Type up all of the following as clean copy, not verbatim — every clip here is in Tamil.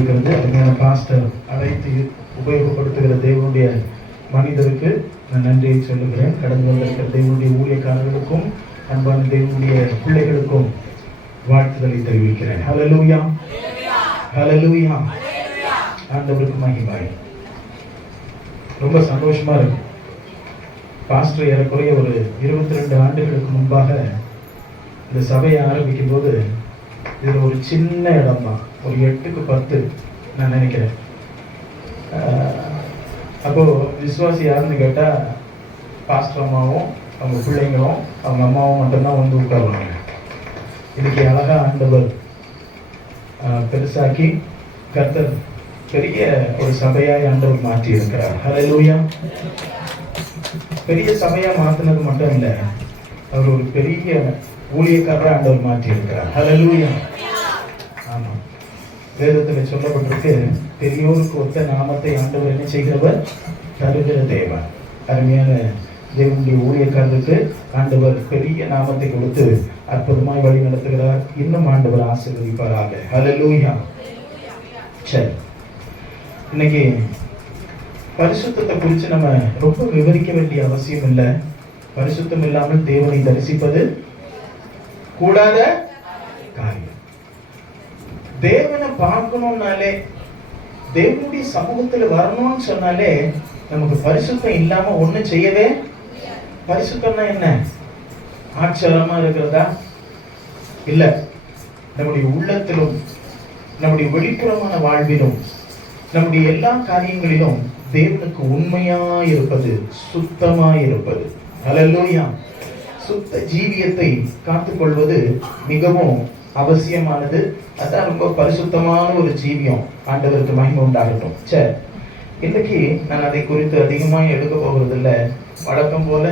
இருக்கிறது. அருமையான பாஸ்டர் அழைத்து உபயோகப்படுத்துகிற தேவனுடைய மனிதருக்கு நான் நன்றியை சொல்லுகிறேன். கடந்து வந்திருக்கிற தேவனுடைய ஊழியக்காரர்களுக்கும் அன்பான தேவனுடைய பிள்ளைகளுக்கும் வாழ்த்துதலை தெரிவிக்கிறேன். ஹல்லேலூயா, ஹல்லேலூயா. ஆண்டவருக்கு மகிமை. ரொம்ப சந்தோஷமா இருக்கு. பாஸ்டர் ஏறக்குறைய ஒரு 22 ஆண்டுகளுக்கு முன்பாக இந்த சபையை ஆரம்பிக்கும் போது இதில் ஒரு சின்ன இடம் தான், ஒரு 8க்கு 10 நான் நினைக்கிறேன். அப்போது விசுவாசி யாருன்னு கேட்டால் பாஸ்டர் அம்மாவும் அவங்க பிள்ளைங்களும் அவங்க அம்மாவும் மட்டும்தான் வந்து உட்காருவாங்க. இன்னைக்கு அழகா ஆண்டவர் பெருசாக்கி கர்த்தர் பெரிய ஒரு சபையாய் ஆண்டவர் மாற்றி இருக்கிறார். ஹல்லேலூயா. பெரிய சபையா மாற்றினது மட்டும் இல்லை, அவர் ஒரு பெரிய ஊழியக்காரராக ஆண்டவர் மாற்றி இருக்கிறார். ஹல்லேலூயா. ஆமா, வேதத்தில் சொல்லப்பட்டிருக்கு, பெரியோருக்கு ஒத்த நாமத்தை ஆண்டவர் என்ன செய்கிறவர்? தருகிற தேவன். அருமையான தேவனுடைய ஊழியக்காரருக்கு ஆண்டவர் பெரிய நாமத்தை கொடுத்து அற்புதமாய் வழி நடத்துகிறார். இன்னும் ஆண்டவர் ஆசீர்வதிப்பாராக. ஹல்லேலூயா. சரி, இன்னைக்கு பரிசுத்தத்தை குறித்து நம்ம ரொம்ப விவரிக்க வேண்டிய அவசியம் இல்லை. பரிசுத்தம் இல்லாமல் தேவனை தரிசிப்பது கூடாத காரியம். தேவனை பார்க்கணும்னாலே, தேவனுடைய சமூகத்துல வரணும்னு சொன்னாலே நமக்கு பரிசுத்தம் இல்லாம ஒண்ணும் செய்யவே. பரிசுத்தம்னா என்ன? ஆச்சரியமா இருக்கிறதா? இல்ல, நம்முடைய உள்ளத்திலும் நம்முடைய வெளிப்புறமான வாழ்விலும் நம்முடைய எல்லா காரியங்களிலும் தேவனுக்கு உண்மையாய் இருப்பது, சுத்தமாய் இருப்பது. ஹல்லேலூயா. சுத்த ஜீவியத்தை காத்துக்கொள்வது மிகவும் அவசியமானது. அதான் ரொம்ப பரிசுத்தமான ஒரு ஜீவியம். ஆண்டவருக்கு மகிமை உண்டாகட்டும். சரி, இன்னைக்கு நான் அதை குறித்து அதிகமாக எடுக்க போவதில்லை. வழக்கம் போல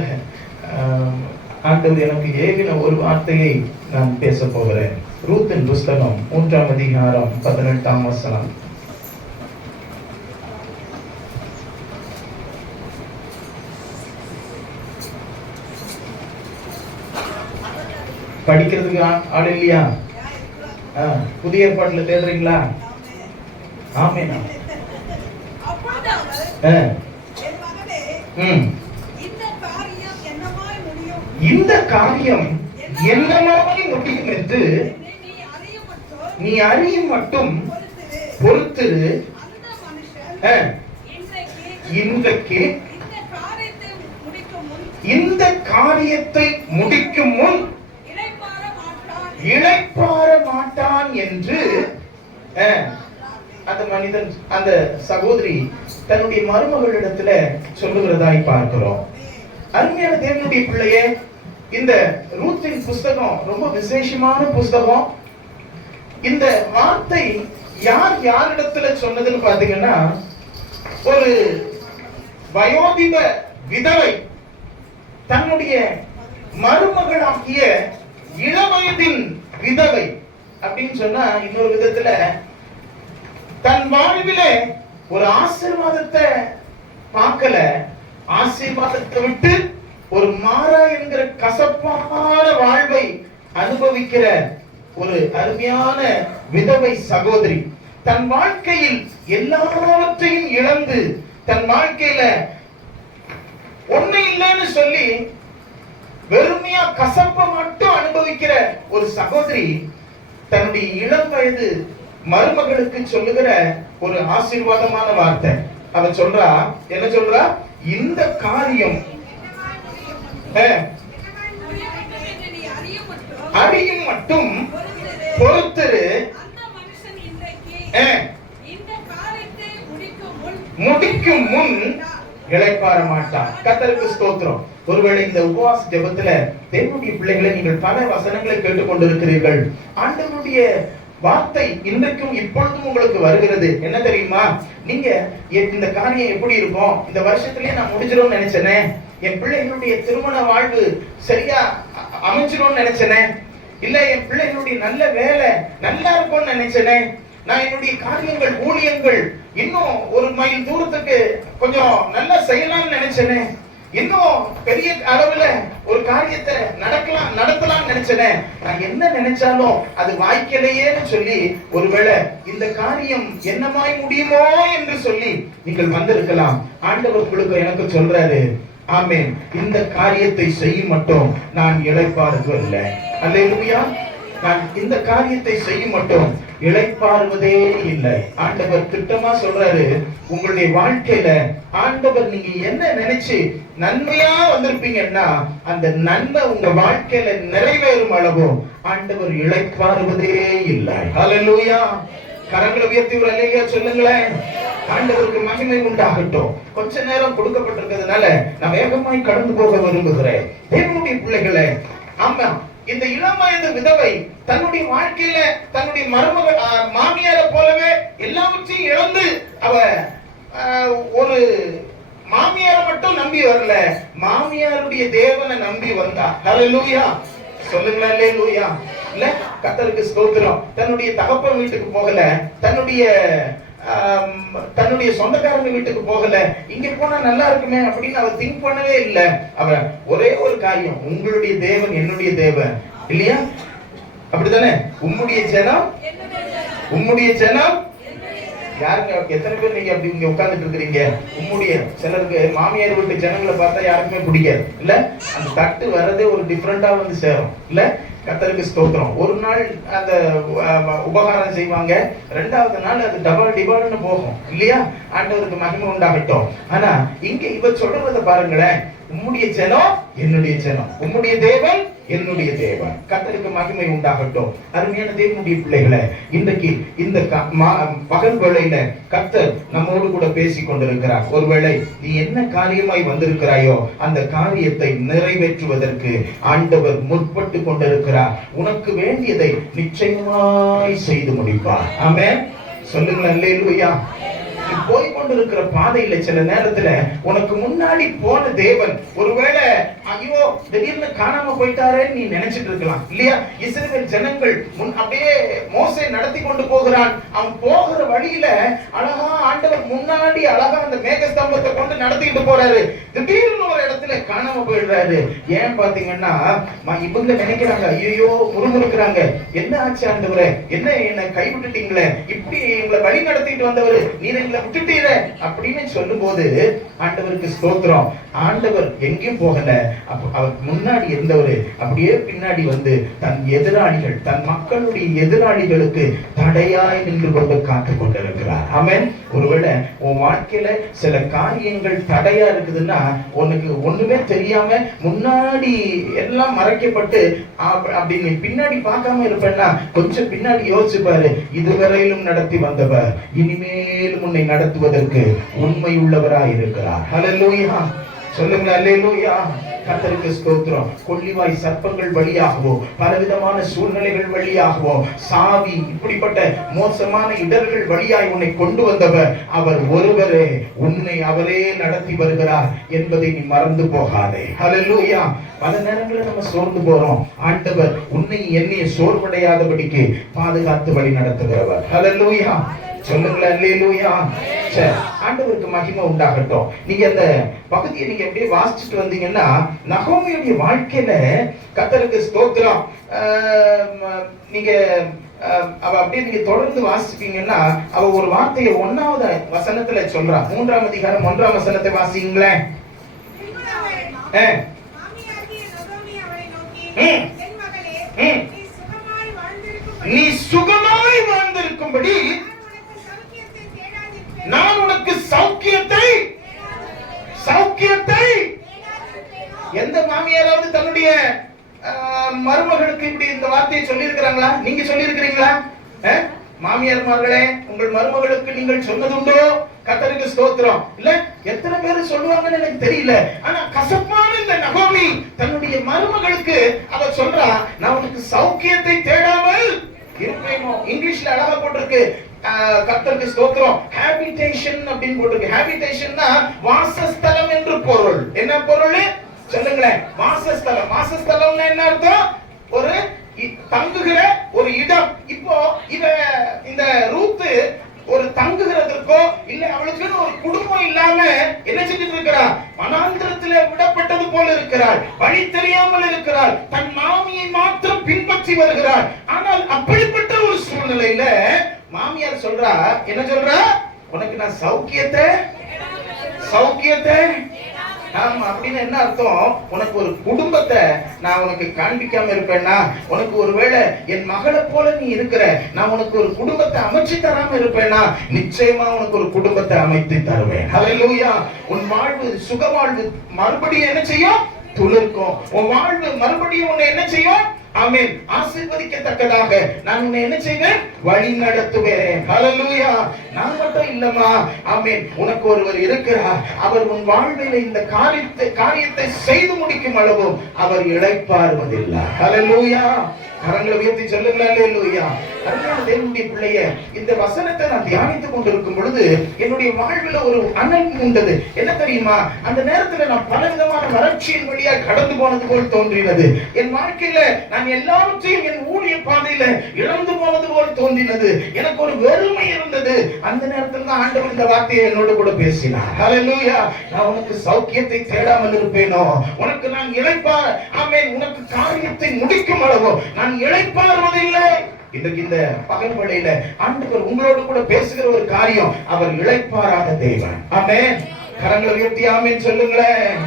ஆண்டவர் எனக்கு ஏவின ஒரு வார்த்தையை நான் பேச போகிறேன். ரூத்தின் புஸ்தகம் 3ஆம் அதிகாரம் 18ஆம் வசனம். படிக்கிறதுக்கு ஆள் இல்லையா? புதிய ஏற்பாட்டுல தேடுறீங்களா? ஆமேனா? இந்த காரியம் என்னமாய் முடியும் என்று நீ அறியும் மட்டும் பொறுத்திரு. இன்றைக்கு இந்த காரியத்தை முடிக்கும் முன் இளைப்பாற மாட்டான் என்று அந்த மனிதன், அந்த சகோதரி தன்னுடைய மருமகளிடத்துல சொல்லுகிறதாய் பார்க்கிறோம். அருமையான தேவனுடைய பிள்ளையே, இந்த ரூத்தின் புஸ்தகம் ரொம்ப விசேஷமான புஸ்தகம். இந்த வார்த்தை யார் யாரிடத்துல சொன்னதுன்னு பாத்தீங்கன்னா, ஒரு வயோதிப விதவை தன்னுடைய மருமகளாகிய இளவயதின் விதவை அப்படின்னு சொன்னா, இன்னொரு விதத்துல தன் வாழ்விலே ஒரு ஆசீர்வாதத்தை பார்க்கல, ஆசீர்வாதத்தை விட்டு ஒரு மாறா என்கிற கசப்பான வாழ்வை அனுபவிக்கிற ஒரு அருமையான விதவை சகோதரி. தன் வாழ்க்கையில் எல்லாவற்றையும் இழந்து, தன் வாழ்க்கையில ஒண்ணு இல்லைன்னு சொல்லி வெறுமையா கசப்பை மட்டும் அனுபவிக்கிற ஒரு சகோதரி தன்னுடைய இளம் வயது மருமகளுக்கு சொல்லுகிற ஒரு ஆசீர்வாதமான வார்த்தை. அவ சொல்றா, என்ன சொல்றா? இந்த காரியம் அறியும் மட்டும் பொறுத்திரு. முடிக்கும் முன் இளைப்பாற மாட்டான். கர்த்தருக்கு ஸ்தோத்திரம். ஒருவேளை இந்த உபவாச ஜெபத்துல தேவனுடைய பிள்ளைகளை நீங்கள் பல வசனங்களை கேட்டுக்கொண்டிருக்கிறீர்கள். ஆண்டவருடைய வார்த்தை இன்றைக்கும் இப்பொழுதும் உங்களுக்கு வருகிறது. என்ன தெரியுமா? நீங்க இந்த காரியம் எப்படி இருக்கும், இந்த வருஷத்திலேயே நான் முடிஞ்சிடும் நினைச்சேனே, என் பிள்ளைகளுடைய திருமண வாழ்வு சரியா அமைஞ்சிடும் நினைச்சேனே, இல்ல என் பிள்ளைகளுடைய நல்ல வேலை நல்லா இருக்கும்னு நினைச்சேனே, நான் என்னுடைய காரியங்கள் ஊழியங்கள் இன்னும் ஒரு மைல் தூரத்துக்கு கொஞ்சம் நல்லா செய்யலாம்னு நினைச்சேனே, இன்னும் பெரிய அளவுல ஒரு காரியத்தை நடத்தலாம் நினைச்சேன். நான் என்ன நினைச்சாலும் அது வாய்க்கலையேன்னு சொல்லி ஒருவேளை இந்த காரியம் என்னமாய் முடியுமோ என்று சொல்லி நீங்கள் வந்திருக்கலாம். ஆண்டவர் உங்களுக்கு எனக்கு சொல்றாரு, ஆமென், இந்த காரியத்தை செய்ய மட்டும் நான் இளைப்பாறுவது இல்லை. அல்லேலூயா. நான் இந்த காரியத்தை செய்ய மட்டும் இளைப்பாறுவதே இல்லை. ஆண்டவர் திட்டமா சொல்றாரு, உங்களுடைய வாழ்க்கையில ஆண்டவர் நீங்க என்ன நினைச்சு நன்மையா வந்திருப்பீங்கன்னா அந்த நன்மை உங்க வாழ்க்கையில நிறைவேறும் அளவும் ஆண்டவர் இளைப்பாறுவதே இல்லை. ஹல்லேலூயா. கரங்களை உயர்த்தி ஒரு அல்லேலூயா சொல்லுங்களேன். ஆண்டவருக்கு மகிமை உண்டாகட்டும். கொஞ்ச நேரம் கொடுக்கப்பட்டிருக்கிறதுனால நான் வேகமாய் கடந்து போக விரும்புகிறேன். தேவனுடைய பிள்ளைகளே, ஆமா, இந்த இளம் வயது விதவை தன்னுடைய வாழ்க்கையில தன்னுடைய மருமகள் மாமியாரை போலவே எல்லாவற்றையும் இழந்து அவ ஒரு மாமியாரை மட்டும் நம்பி வரல, மாமியாருடைய தேவனை நம்பி வந்தா. ஹல்லேலூயா சொல்லுங்களா? அல்லேலூயா. இல்ல, கர்த்தருக்கு ஸ்தோத்திரம். தன்னுடைய தகப்பன் வீட்டுக்கு போகல, தன்னுடைய சொந்தக்காரங்க வீட்டுக்கு போகல, இங்க போனா நல்லா இருக்குமே அப்படின்னு அவ திங்க் பண்ணவே இல்லை. அவ ஒரே ஒரு காரியம், உங்களுடைய தேவன் என்னுடைய தேவன் இல்லையா? அப்படித்தானே? உம்முடைய ஜனம் யாருங்க? எத்தனை பேர் நீங்க அப்படி இங்க உட்கார்ந்துட்டு இருக்கிறீங்க? உம்முடைய. சிலருக்கு மாமியார் வீட்டு ஜனங்களை பார்த்தா யாருக்குமே பிடிக்காது இல்ல? அந்த தட்டு வர்றதே ஒரு டிஃபரெண்டா வந்து சேரும் இல்ல? கர்த்தருக்கு ஸ்தோத்திரம். ஒரு நாள் அந்த உபகாரம் செய்வாங்க, ரெண்டாவது நாள் அது டிபால்னு போகும் இல்லையா? ஆண்டவருக்கு மகிமை உண்டாகட்டும். ஆனா இங்க இவ சொல்றத பாருங்களேன், உம்முடைய ஜனம் என்னுடைய ஜனம், உம்முடைய தேவன் என்னுடைய தேவன். கர்த்தருக்கு மகிமை உண்டாகட்டும். அருமையான தேவனுடைய பிள்ளைகளை, இன்றைக்கு இந்த பகல் வேளையில கர்த்தர் நம்மோடு கூட பேசிக் கொண்டிருக்கிறார். ஒருவேளை நீ என்ன காரியமாய் வந்திருக்கிறாயோ அந்த காரியத்தை நிறைவேற்றுவதற்கு ஆண்டவர் முற்பட்டு கொண்டிருக்கிறார். உனக்கு வேண்டியதை நிச்சயமாய் செய்து முடிப்பார். ஆமென் சொல்லுங்கள். அல்லேலூயா. போய் கொண்டிருக்கிற பாதையில சில நேரத்துல உனக்கு முன்னாடி போன தேவன் ஒருவேளை ஐயோ திடீர்னு காணாம போயிட்டாரே நீ நினைச்சிட்டு இருக்கலாம் இல்லையா? இஸ்ரவேல் ஜனங்கள் அப்படியே மோசே நடத்தி கொண்டு போகிறான். அவன் போகிற வழியில அழகா ஆண்டவர் முன்னாடி அழகா அந்த மேகஸ்தம்பத்தை கொண்டு நடத்திட்டு போறாரு. திடீர்னு ஒரு இடத்துல காணாம போயிடுறாரு. ஏன் பாத்தீங்கன்னா இவங்க நினைக்கிறாங்க, ஐயோ முறுமுறுக்கிறாங்க, என்ன ஆச்சு ஆண்டவரே, என்ன கைவிட்டுட்டீங்களே, இப்படி எங்களை வழி நடத்திட்டு வந்தவர் நீர் எங்களை விட்டுட்டீரே அப்படின்னு சொல்லும் போது ஆண்டவருக்கு ஸ்தோத்திரம். ஆண்டவர் எங்கேயும் போகல, அவர் முன்னாடி இருந்தவர் அப்படியே பின்னாடி வந்து தன் எதிராளிகள், தன் மக்களுடைய எதிராளிகளுக்கு தடையாய் நின்று கொண்டு காத்து கொண்டிருக்கிறார். ஆமென். ஒருவேளை உன் வாழ்க்கையில சில காரியங்கள் தடையா இருக்குதுன்னா உனக்கு ஒண்ணுமே தெரியாம முன்னாடி எல்லாம் மறைக்கப்பட்டு அப்படி நீ பின்னாடி பார்க்காம இருப்பேன்னா கொஞ்சம் பின்னாடி யோசிச்சு பாரு. இதுவரையிலும் நடத்தி வந்தவர் இனிமேலும் உன்னை நடத்துவதற்கு உண்மை உள்ளவராய் இருக்கிறார். ஹல்லேலூயா சொல்லுங்க. அல்லேலூயா. கர்த்தருக்கு ஸ்தோத்திரம். கொள்ளிவாய் சர்ப்பங்கள் வழியாகவோ பலவிதமான சூழ்நிலைகள் வழியாகவோ சாவி இப்படிப்பட்ட மோசமான இடர்கள் வழியாய் உன்னை கொண்டு வந்தவர் அவர் ஒருவரே. உன்னை அவரே நடத்தி வருகிறார் என்பதை நீ மறந்து போகாதே. ஹல்லேலூயா. பல நேரங்களில் நம்ம சோர்ந்து போறோம். ஆண்டவர் உன்னை என்னைய சோர்வடையாதபடிக்கு பாதுகாத்து வழி நடத்துகிறவர். ஹல்லேலூயா சொல்லுங்களேன். அல்லேலூயா. ஆண்டவருக்கு மகிமை உண்டாகட்டும். நீங்க அந்த பகுதியை நீங்க அப்படியே வாசிச்சுட்டு வந்தீங்கன்னா நகோமியுடைய வாழ்க்கையில கர்த்தருக்கு ஸ்தோத்திரம். நீங்க அவ அப்படியே நீங்க தொடர்ந்து வாசிப்பீங்கன்னா அவ ஒரு வார்த்தையை 1வது வசனத்துல சொல்றா. 3ஆம் அதிகாரம் 1ஆம் வசனத்தை வாசிங்களேன். நீ சுகமாய் வாழ்ந்திருக்கும்படி நான் உனக்கு சௌக்கியத்தை எந்த மாமியாராவது தன்னுடைய மருமகளுக்கு இப்படி இந்த வார்த்தையை சொல்லி இருக்கிறாங்களா? நீங்க சொல்லி இருக்கிறீங்களா? மாமியார்மார்களே, உங்கள் மருமகளுக்கு நீங்கள் சொன்னதுண்டோ? கர்த்தருக்கு ஸ்தோத்திரம். இல்ல எத்தனை பேர் சொல்லுவாங்கன்னு எனக்கு தெரியல. ஆனா கசப்பான இந்த நகோமி தன்னுடைய மருமகளுக்கு அவ சொல்றா, நான் உனக்கு சௌக்கியத்தை தேடாமல் இருப்பேனோ. இங்கிலீஷ்ல அழகா போட்டிருக்கு. கர்த்தருக்கு ஸ்தோத்திரம். ஹாபிடேஷன் அப்படின்னு போட்டிருக்கு. ஹாபிடேஷன்னா வாசஸ்தலம் என்று பொருள். என்ன பொருள் சொல்லுங்களேன்? வாசஸ்தலம். வாசஸ்தலம்னா என்ன அர்த்தம்? ஒரு தங்குகிற ஒரு இடம். இப்போ இந்த ரூத்து ஒரு தங்குகிறதற்கோ இல்ல அவளுக்கு ஒரு குடும்பம் இல்லாம என்ன செஞ்சுட்டு இருக்கிறா? வனாந்திரத்தில் தூரத்துல விடப்பட்டது போல இருக்கிறாள், வழி தெரியாமல் இருக்கிறாள், தன் மாமியை மாத்திரம் பின்பற்றி வருகிறாள். ஆனால் அப்படிப்பட்ட ஒரு சூழ்நிலையில மாமியார் சொல்றா, என்ன சொல்றா? உனக்கு நான் சௌக்கியத்தை ஆமா, அப்படின்னு என்ன அர்த்தம்? உனக்கு ஒரு குடும்பத்தை நான் உனக்கு காண்பிக்காம இருப்பேன்னா, உனக்கு ஒருவேளை என் மகளை போல நீ இருக்கிற, நான் உனக்கு ஒரு குடும்பத்தை அமைச்சு தராம இருப்பேன்னா, நிச்சயமா உனக்கு ஒரு குடும்பத்தை அமைத்து தருவேன். ஹல்லேலூயா. உன் வாழ்வு சுகவாழ்வு மறுபடியும் என்ன செய்யும்? துளிர்க்கும். உன் வாழ்வு மறுபடியும் உன்னை என்ன செய்யும்? ஆமென், ஆசீர்வதிக்கத்தக்கதாக நான் உன்னை என்ன செய்வேன்? வழி நடத்துவேன். ஹல்லேலூயா. நான் மட்டும் இல்லமா, ஆமென், உனக்கு ஒருவர் இருக்கிறார். அவர் உன் வாழ்வில் இந்த காரியத்தை செய்து முடிக்கும் அளவும் அவர் இளைப்பாறுவதில்லை. ஹல்லேலூயா. கரங்களை உயர்த்தி சொல்லுங்க அல்லேலூயா. அருமையான தேவனுடைய பிள்ளையே, இந்த வசனத்தை நான் தியானித்துக் கொண்டிருக்கும் பொழுது என்னுடைய வாழ்வில் ஒரு அனல் உண்டது. என்ன தெரியுமா? அந்த நேரத்துல நான் பலவிதமான வறட்சியின் வழியா கடந்து போனது போல் தோன்றினது. என் வாழ்க்கையில நான் எல்லாவற்றையும் என் ஊழிய பாதையில இழந்து போனது போல் தோன்றினது. எனக்கு ஒரு வெறுமை இருந்தது. அந்த நேரத்தில் தான் ஆண்டவர் இந்த வார்த்தையை என்னோடு கூட பேசினார். ஹல்லேலூயா. நான் உனக்கு சௌக்கியத்தை தேடாமல் இருப்பேனோ, உனக்கு நான் இளைப்பார், ஆமென், உனக்கு காரியத்தை முடிக்கும் அளவோ நான் இளைப்பாறுவதில்லை. இன்றைக்கு இந்த பகல் வேளையில ஆண்டவர் உங்களோடு கூட பேசுகிற ஒரு காரியம், அவர் இளைப்பாறாத தேவன். ஆமென். கரங்களை உயர்த்தி ஆமென் சொல்லுங்களேன்.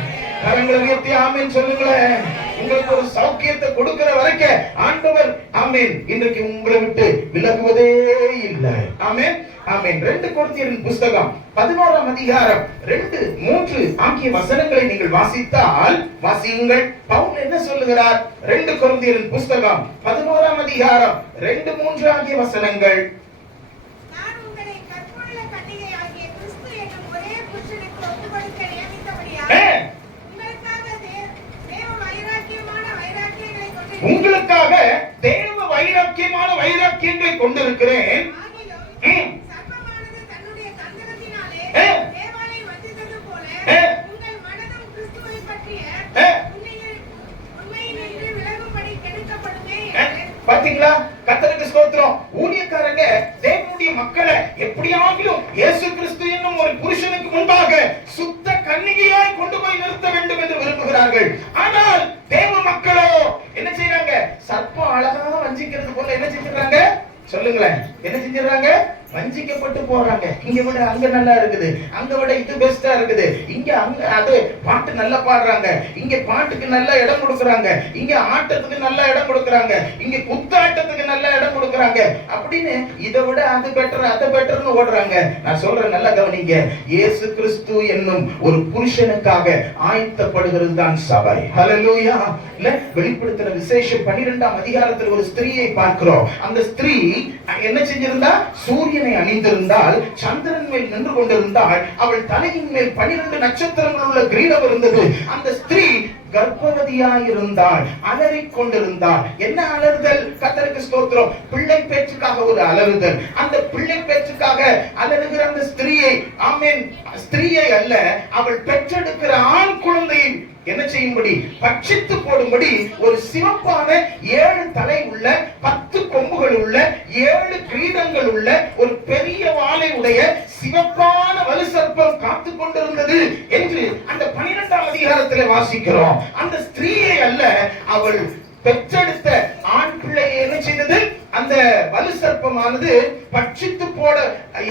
கரங்களை உயர்த்தி ஆமென் சொல்லுங்களேன். உங்களுக்கு ஒரு சௌக்கியத்தை கொடுக்கிற வரைக்கும் ஆண்டவர், ஆமென், இன்றைக்கு உங்களை விட்டு விலகுவதே இல்லை. ஆமென், ஆமென். 2 கொரிந்தியரின் புத்தகம் 11ஆம் அதிகாரம் 2-3 ஆகிய வசனங்களை நீங்கள் வாசித்தால், வாசியுங்கள். பவுல் என்ன சொல்லுகிறார்? 2 கொரிந்தியரின் புத்தகம் 11ஆம் அதிகாரம் 2-3 ஆகிய வசனங்கள். நான் உங்களை கற்புள்ள கன்னிகையாகிய கிறிஸ்து என்னும் ஒரே புருஷனுக்கு ஒப்புக்கொடுக்க நியமித்தபடியால் உங்களுக்காக தேவ வைராக்கியமான வைராக்கியங்களை கொண்டிருக்கிறேன். பாத்தீங்களா? கர்த்தருக்கு ஸ்தோத்திரம். ஊழியக்காரங்க தேவனுடைய மக்களை எப்படியாகிலும் இயேசு கிறிஸ்து என்னும் ஒரு புருஷனுக்கு முன்பாக சுத்த கன்னிகையாய் கொண்டு போய் நிறுத்த வேண்டும் என்று விரும்புகிறார்கள். ஆனால் தேவ மக்களோ என்ன செய்யறாங்க? சர்ப்பம் அழகா வஞ்சிக்கிறது போல என்ன செஞ்சுறாங்க? சொல்லுங்களேன். என்ன செஞ்சுறாங்க? வஞ்சிக்கப்பட்டு போறாங்க. இங்க விட அங்க நல்லா இருக்குது, அங்க விட இது பெஸ்டா இருக்குது, இங்க அங்க அது பாட்டு நல்லா பாடுறாங்க, இங்க பாட்டுக்கு நல்ல இடம் கொடுக்கறாங்க, இங்க ஆட்டத்துக்கு நல்ல இடம் கொடுக்கறாங்க, இங்க குத்தாட்டத்துக்கு நல்ல இடம் கொடுக்கறாங்க அப்படின்னு இதை விட அது பெட்டர் அது பெட்டர்னு ஓடுறாங்க. நான் சொல்றேன், நல்லா கவனிங்க. இயேசு கிறிஸ்து என்னும் ஒரு புருஷனுக்காக ஆயத்தப்படுகிறது தான் சபை. ஹல்லேலூயா. இல்ல, வெளிப்படுத்தின விசேஷம் 12ஆம் அதிகாரத்தில் ஒரு ஸ்திரீயை பார்க்கிறோம். அந்த ஸ்திரீ என்ன செஞ்சிருந்தா? சூரியனை அணிந்திருந்தால், சந்திரன் மேல் நின்று கொண்டிருந்தாள். அவள் தலையின் மேல் 12 நட்சத்திரங்கள் உள்ள கிரீடம் இருந்தது. அந்த ஸ்திரீ கர்ப்பவதியாயிருந்தாள், அலறிக் கொண்டிருந்தாள். என்ன அலறுதல்? கர்த்தருக்கு ஸ்தோத்திரம். பிள்ளை பேச்சுக்காக ஒரு அலறுதல். அந்த பிள்ளை பேச்சுக்காக அலறுகிற அந்த ஸ்திரீயை, ஆமென், ஸ்திரீயை அல்ல, அவள் பெற்றெடுக்கிற ஆண் குழந்தையை என்ன செய்யும்படி, பட்சித்து போடும்படி ஒரு சிவப்பான 7 தலை உள்ள 10 கொம்புகள் உள்ள 7 கிரீடங்கள் உள்ள ஒரு பெரிய வாளை உடைய சிவப்பான வலு சர்ப்பம் காத்து கொண்டிருந்தது என்று அந்த 12ஆம் அதிகாரத்திலே வாசிக்கிறோம். அந்த ஸ்திரீயை அல்ல, அவள் பெற்றெடுத்த ஆண் பிள்ளையை என்ன செய்தது? அந்த வலு சர்ப்பமானது பட்சித்து போட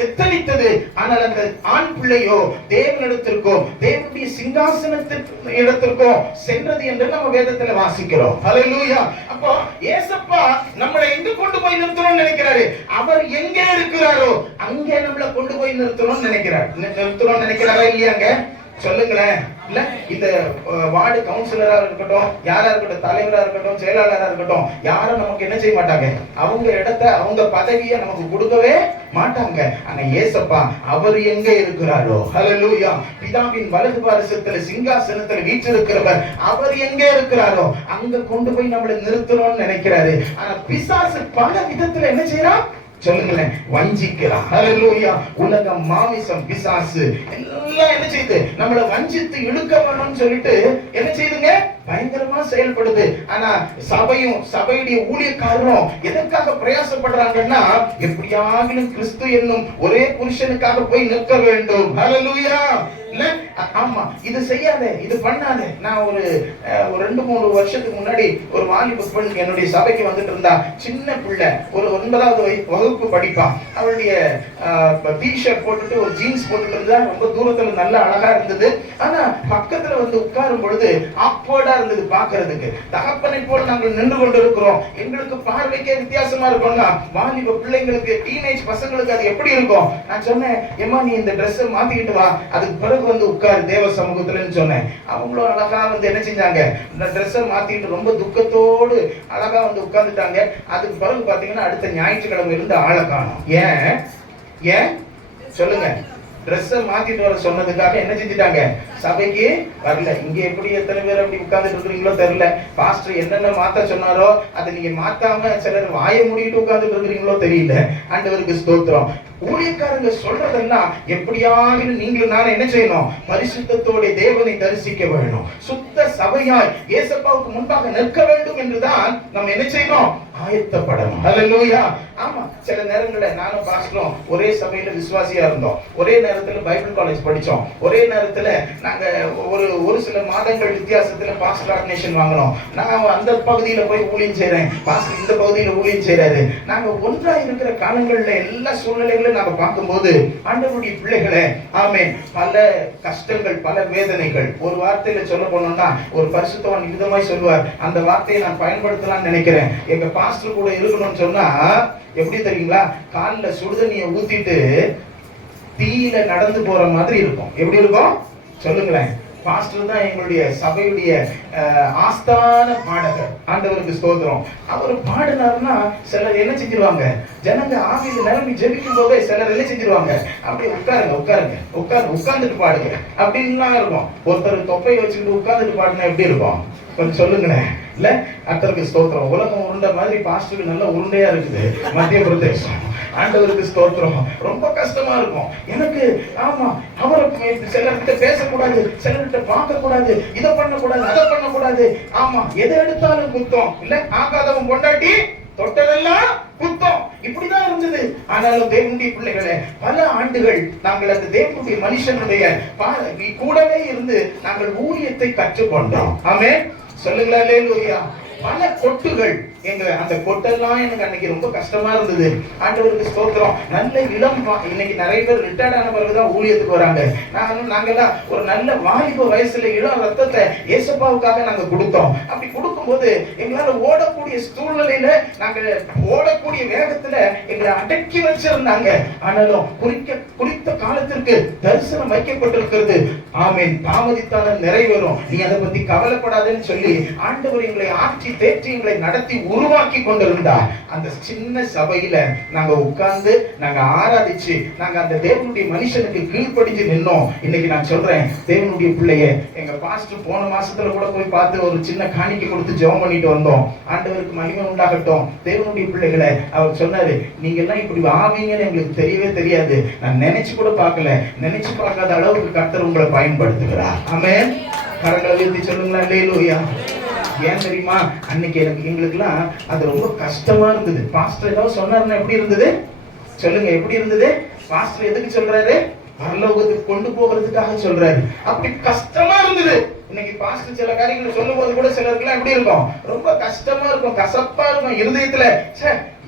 எத்தனித்தது. ஆனால் அந்த ஆண் பிள்ளையோ தேவனிடத்திற்கோ தேவனுடைய சிங்காசனத்திற்கு இடத்திற்கோ சென்றது என்று நம்ம வேதத்துல வாசிக்கிறோம். ஹல்லேலூயா. அப்போ ஏசப்பா நம்மளை எங்க கொண்டு போய் நிறுத்தணும்னு நினைக்கிறாரு? அவர் எங்கே இருக்கிறாரோ அங்கே நம்மளை கொண்டு போய் நிறுத்தணும்னு நினைக்கிறாரா இல்லையாங்க? சொல்லுங்களேன். இல்ல, இந்த வார்டு கவுன்சிலரா இருக்கட்டும், யாரா இருக்கட்டும், தலைவரா இருக்கட்டும், செயலாளரா இருக்கட்டும், யாரும் நமக்கு என்ன செய்ய மாட்டாங்க? அவங்க இடத்தை, அவங்க பதவியை நமக்கு கொடுக்கவே மாட்டாங்க. ஆனா ஏசப்பா அவர் எங்க இருக்கிறாரோ, ஹல்லேலூயா, பிதாவின் வலது பாரிசத்துல சிங்காசனத்துல வீற்றிருக்கிறவர் அவர் எங்க இருக்கிறாரோ அங்க கொண்டு போய் நம்மளை நிறுத்தணும்னு நினைக்கிறாரு. ஆனா பிசாசு பல விதத்துல என்ன செய்யறான்? சொல்லுங்களேன், வஞ்சிக்கிறான். ஹல்லேலூயா. உலகம், மாமிசம், பிசாசு எல்லாம் என்ன செய்யுது? நம்மளை வஞ்சித்து இழுக்க வேணும்னு சொல்லிட்டு என்ன செய்யுதுங்க? பயங்கரமா செயல்படுது. ஆனா சபையும் சபையுடைய ஊழியக்காரரும் எதற்காக பிரயாசப்படுறாங்கன்னா, எப்படியாகிலும் கிறிஸ்து என்னும் ஒரே புருஷனுக்காக போய் நிற்க வேண்டும். ஹல்லேலூயா. இல்ல ஆமா, இது செய்யாத, இது பண்ணாத. நான் ஒரு 2-3 வருஷத்துக்கு முன்னாடி ஒரு வாலிப பெண் என்னுடைய சபைக்கு வந்துட்டு இருந்தா. சின்ன பிள்ளை, ஒரு 9வது வகுப்பு படிப்பா. அவளுடைய டி-ஷர்ட் போட்டுட்டு ஒரு ஜீன்ஸ் போட்டுட்டு இருந்தா. ரொம்ப தூரத்துல நல்ல அழகா இருந்தது. ஆனா பக்கத்துல வந்து உட்காரும் பொழுது ஆக்வர்டா இருந்தது பாக்குறதுக்கு. தகப்பனை போல நாங்கள் நின்று கொண்டு இருக்கிறோம். எங்களுக்கு பார்வைக்கே வித்தியாசமா இருக்கும்னா வாலிப பிள்ளைங்களுக்கு, டீனேஜ் பசங்களுக்கு அது எப்படி இருக்கும்? நான் சொன்னேன், ஏமா நீ இந்த ட்ரெஸ் மாத்திக்கிட்டு வா, அதுக்கு பிறகு வந்து உட்காரு தேவ சமூகத்துலன்னு சொன்னேன். அவங்களும் அழகா வந்து என்ன செஞ்சாங்க, இந்த ட்ரெஸ்ஸை மாத்திட்டு ரொம்ப துக்கத்தோடு அழகா வந்து உட்கார்ந்துட்டாங்க. அதுக்கு பிறகு பாத்தீங்கன்னா அடுத்த ஞாயிற்றுக்கிழமை இருந்து ஆளை காணோம். ஏன் சொல்லுங்க? ட்ரெஸ்ஸை மாத்திட்டு வர சொன்னதுக்காக என்ன செஞ்சுட்டாங்க, சபைக்கு வரல. இங்க எப்படி எத்தனை பேர் அப்படி உட்கார்ந்துட்டு இருக்கிறீங்களோ தெரியல. பாஸ்டர் என்னென்ன மாத்த சொன்னாரோ அதை நீங்க மாத்தாம சிலர் வாயை மூடிட்டு உட்கார்ந்துட்டு இருக்கிறீங்களோ தெரியல. ஆண்டவருக்கு ஸ்தோத்திரம். ஊழியக்காரங்க சொல்றதெல்லாம் எப்படியாவது நீங்களும் நானும் என்ன செய்யணும், பரிசுத்தத்தோட தேவனை தரிசிக்க வேணும். சுத்த சபையாய் இயேசுவுக்கு முன்பாக நிற்க வேண்டும் என்றுதான் நம்ம என்ன செய்யணும், ஆயத்தப்படணும். ஹல்லேலூயா. ஆமா, சில நேரங்கள்ல நானும் பாஸ்டரும் ஒரே சபையில விசுவாசியா இருந்தோம். ஒரே நேரத்துல பைபிள் காலேஜ் படிச்சோம். ஒரே நேரத்துல நாங்க ஒரு சில மாதங்கள் வித்தியாசத்துல பாஸ்டர் ஆர்டினேஷன் வாங்கினோம். நான் அந்த பகுதியில போய் ஊழியம் செய்றேன், பாஸ்டர் இந்த பகுதியில ஊழியம் செய்றாரு. நாங்க ஒன்றா இருக்கிற காலங்கள்ல எல்லா சூழ்நிலைகளும் நாம பார்க்கும்போது ஆண்டவருடைய பிள்ளைகளே, ஆமென், பல கஷ்டங்கள், பல வேதனைகள். ஒரு வார்த்தையில சொல்ல போனோம்னா ஒரு பரிசுத்தவான் விதமாய் சொல்வார். அந்த வார்த்தையை நான் பயன்படுத்தலாம்னு நினைக்கிறேன். எங்க பாஸ்டர் கூட இருக்கணும்னு சொன்னா எப்படி தெரியுங்களா, காலில் சுடுதண்ணியை ஊத்திட்டு தீயில நடந்து போற மாதிரி இருக்கும். எப்படி இருக்கும் சொல்லுங்களேன்? பாஸ்டர் தான் எங்களுடைய சபையுடைய ஆஸ்தான பாடகர். ஆண்டவருக்கு ஸ்தோத்திரம். அவர் பாடினார்னா சிலர் என்ன செஞ்சிருவாங்க, ஜனங்க ஆவியில நிரம்பி ஜெபிக்கும் போதே சிலர் என்ன செஞ்சிருவாங்க, அப்படியே உட்கார்ந்துட்டு பாடுங்க அப்படின்லாம் இருக்கும். ஒருத்தர் தொப்பையை வச்சுக்கிட்டு உட்கார்ந்துட்டு பாடினா எப்படி இருக்கும் கொஞ்சம் சொல்லுங்களேன். இல்ல, கர்த்தருக்கு ஸ்தோத்திரம். உலகம் உருண்டை மாதிரி பாஸ்டருக்கு நல்ல உருண்டையா இருக்குது மத்திய பிரதேசம். ஆண்டவருக்கு ஸ்தோத்திரம். ரொம்ப கஷ்டமா இருக்கும் எனக்கு. ஆமா, அவரை சிலர்கிட்ட பேசக்கூடாது, சிலர்கிட்ட பார்க்க கூடாது, இதை பண்ணக்கூடாது, அதை பண்ணக்கூடாது. ஆமா, எதை எடுத்தாலும் குத்தம். இல்ல, ஆகாதவன் கொண்டாட்டி தொட்டதெல்லாம் குத்தம். இப்படிதான் இருந்தது. ஆனாலும் தேவனுடைய பிள்ளைகளே, பல ஆண்டுகள் நாங்கள் அந்த தேவனுடைய மனுஷனுடைய கூடவே இருந்து நாங்கள் ஊழியத்தை கற்றுக்கொண்டோம். ஆமென், சொல்லுங்களா? அல்லேலூயா. பல கொட்டுகள், எங்க அந்த கொட்டெல்லாம் எனக்கு அன்னைக்கு ரொம்ப கஷ்டமா இருந்தது. ஆண்டவருக்கு ஸ்தோத்திரம். நல்ல இளம், இன்னைக்கு நிறைய பேர் ரிட்டையர்ட் ஆன பிறகுதான் ஊழியத்துக்கு வராங்க. நாங்கெல்லாம் ஒரு நல்ல வாலிப வயசுல இளம் ரத்தத்தை இயேசுவுக்காக நாங்க கொடுத்தோம். அப்படி கொடுக்கும்போது எங்களால ஓடக்கூடிய சூழ்நிலையில, நாங்க ஓடக்கூடிய வேகத்துல எங்களை அடக்கி வச்சிருந்தாங்க. ஆனாலும் குறித்த காலத்திற்கு தரிசனம் வைக்கப்பட்டிருக்கிறது. ஆமென், தாமதித்தாலும் நிறைவேறும், நீ அதை பத்தி கவலைப்படாதுன்னு சொல்லி ஆண்டவர் எங்களை ஆட்சி தேற்றி எங்களை நடத்தி உருவாக்கி கொண்டிருந்தார். அந்த சின்ன சபையில நாங்க உட்கார்ந்து நாங்க ஆராதிச்சு நாங்க அந்த தேவனுடைய மனுஷனுக்கு கீழ்ப்படிஞ்சு நின்னோம். இன்னைக்கு நான் சொல்றேன், தேவனுடைய பிள்ளைய எங்க பாஸ்டர் போன மாசத்துல கூட போய் பார்த்து ஒரு சின்ன காணிக்கை கொடுத்து ஜெபம் பண்ணிட்டு வந்தோம். ஆண்டவருக்கு மகிமை உண்டாகட்டும். தேவனுடைய பிள்ளைகளை அவர் சொன்னாரு, நீங்க எல்லாம் இப்படி ஆவீங்கன்னு எங்களுக்கு தெரியவே தெரியாது. நான் நினைச்சு கூட பார்க்கல, நினைச்சு பார்க்காத அளவுக்கு கர்த்தர் உங்களை பயன்படுத்துகிறார். ஆமென். கரங்களை உயர்த்தி சொல்லுங்களா? அல்லேலூயா. ஏன் தெரியுமா, அன்னைக்கு எங்களுக்குலாம் அது ரொம்ப கஷ்டமா இருந்தது. பாஸ்டர் ஏதாவது சொன்னாருன்னா எப்படி இருந்தது சொல்லுங்க? எப்படி இருந்தது? பாஸ்டர் எதுக்கு சொல்றாரு? பரலோகத்துக்கு கொண்டு போகிறதுக்காக சொல்றாரு. அப்படி கஷ்டமா இருந்தது. இன்னைக்கு பாஸ்டர் சில காரியங்களை சொல்லும் போது கூட சிலருக்குலாம் எப்படி இருக்கும், ரொம்ப கஷ்டமா இருக்கும், கசப்பா இருக்கும் இருதயத்துல.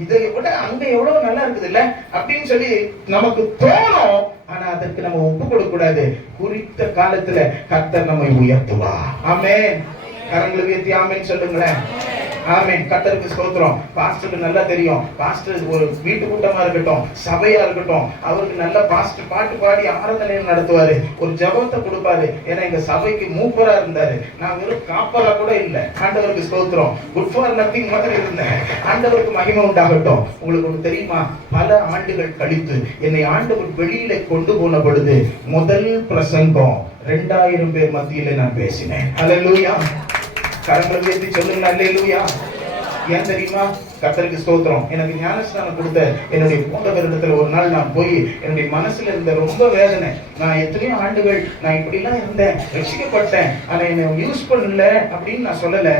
இதை விட அங்க எவ்வளவு நல்லா இருக்குது இல்ல அப்படின்னு சொல்லி நமக்கு தோணும். ஆனா அதற்கு நம்ம ஒப்பு கொடுக்க கூடாது. குறித்த காலத்துல கர்த்தர் நம்மை உயர்த்துவா. ஆமென். கரங்களை உயர்த்தி ஆமென் சொல்லுங்களேன். ஆமென். கர்த்தருக்கு ஸ்தோத்திரம். பாஸ்டருக்கு நல்லா தெரியும். பாஸ்டர் ஒரு வீட்டு கூட்டமா இருக்கட்டும், சபையா இருக்கட்டும், அவருக்கு நல்ல பாஸ்டர் பாட்டு பாடி ஆராதனை நடத்துவாரு, ஒரு ஜெபத்தை கொடுப்பாரு. ஏன்னா எங்க சபைக்கு மூப்பரா இருந்தாரு. நான் வெறும் காப்பரா கூட இல்ல. ஆண்டவருக்கு ஸ்தோத்திரம். குட் ஃபார் நத்திங் மாதிரி இருந்தேன். ஆண்டவருக்கு மகிமை உண்டாகட்டும். உங்களுக்கு ஒன்று தெரியுமா, பல ஆண்டுகள் கழித்து என்னை ஆண்டவர் வெளியில கொண்டு போன பொழுது முதல் பிரசங்கம் 2000 பேர் மத்தியில நான் பேசினேன். அல்லேலூயா. கரங்களை உயர்த்தி சொல்லுங்க. அல்லேலூயா. ஏன் தெரியுமா, கர்த்தருக்கு ஸ்தோத்திரம். எனக்கு ஞானஸ்நானம் கொடுத்த என்னுடைய போதகரிடத்துல ஒரு நாள் நான் போய் என்னுடைய மனசுல இருந்த ரொம்ப வேதனை, நான் எத்தனையோ ஆண்டுகள் நான் இப்படிலாம் இருந்தேன், ரட்சிக்கப்பட்டேன், ஆனா என்னை யூஸ் பண்ணல அப்படின்னு நான் சொல்லல,